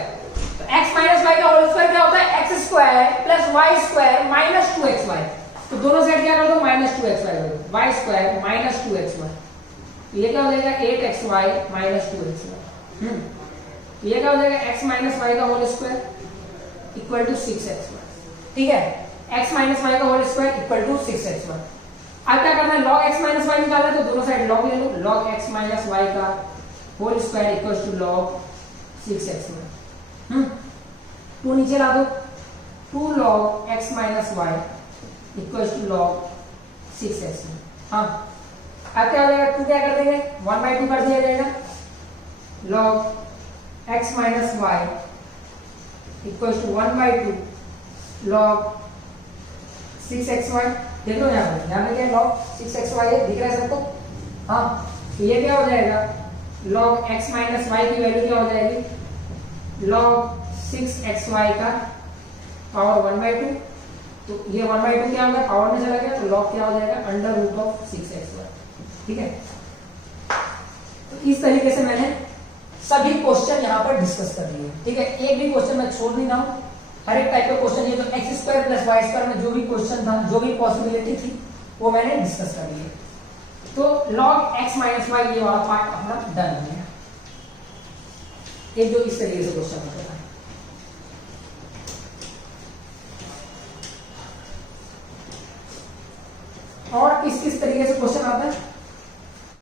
तो x माइनस वाई का होल स्क्वायर क्या होता है x square plus Y square minus 2xy, तो दोनों साइड क्या कर दो माइनस 2xy कर दो, वाई स्क्वायर माइनस 2xy, ये क्या हो जाएगा 8xy माइनस 2xy, ये क्या हो जाएगा x माइनस वाई का whole square equal to 6xy, ठीक है, x माइनस वाई का whole square equal to 6xy। अब क्या करना है log x माइनस वाई निकालना है, तो दोनों साइड log ले लो, log x माइनस वाई का whole square equal to log 6xy, 2 नीचे ला दो, 2 log x minus Y equal to log 6xy, हाँ, अब क्या हो जाएगा 2 क्या कर देंगे 1/2 कर दिया जाएगा, log x minus Y equal to 1/2 log 6xy, देख लो यहाँ पे क्या log 6xy है, दिख रहा है सबको, हाँ, तो ये क्या हो जाएगा log x माइनस वाई की वैल्यू क्या हो जाएगी log 6xy का पावर 1/2, तो ये 1/2 क्या हो गया पावर में चला गया, तो log क्या हो जाएगा अंडर रूट ऑफ 6xy, ठीक है। तो इस तरीके से मैंने सभी क्वेश्चन यहाँ पर डिस्कस कर लिए, ठीक है, एक भी क्वेश्चन मैं छोड़ नहीं रहा हूँ, हर एक टाइप का क्वेश्चन, ये जो x square plus Y square में जो भी क्वेश्चन था, जो भी पॉसिबिलिटी थी वो मैंने डिस्कस कर लिए, तो log x माइनस वाई ये वाला पार्ट अपना डन हो गया, एक जो इस तरीके से क्वेश्चन होता है। और किस किस तरीके से क्वेश्चन आता है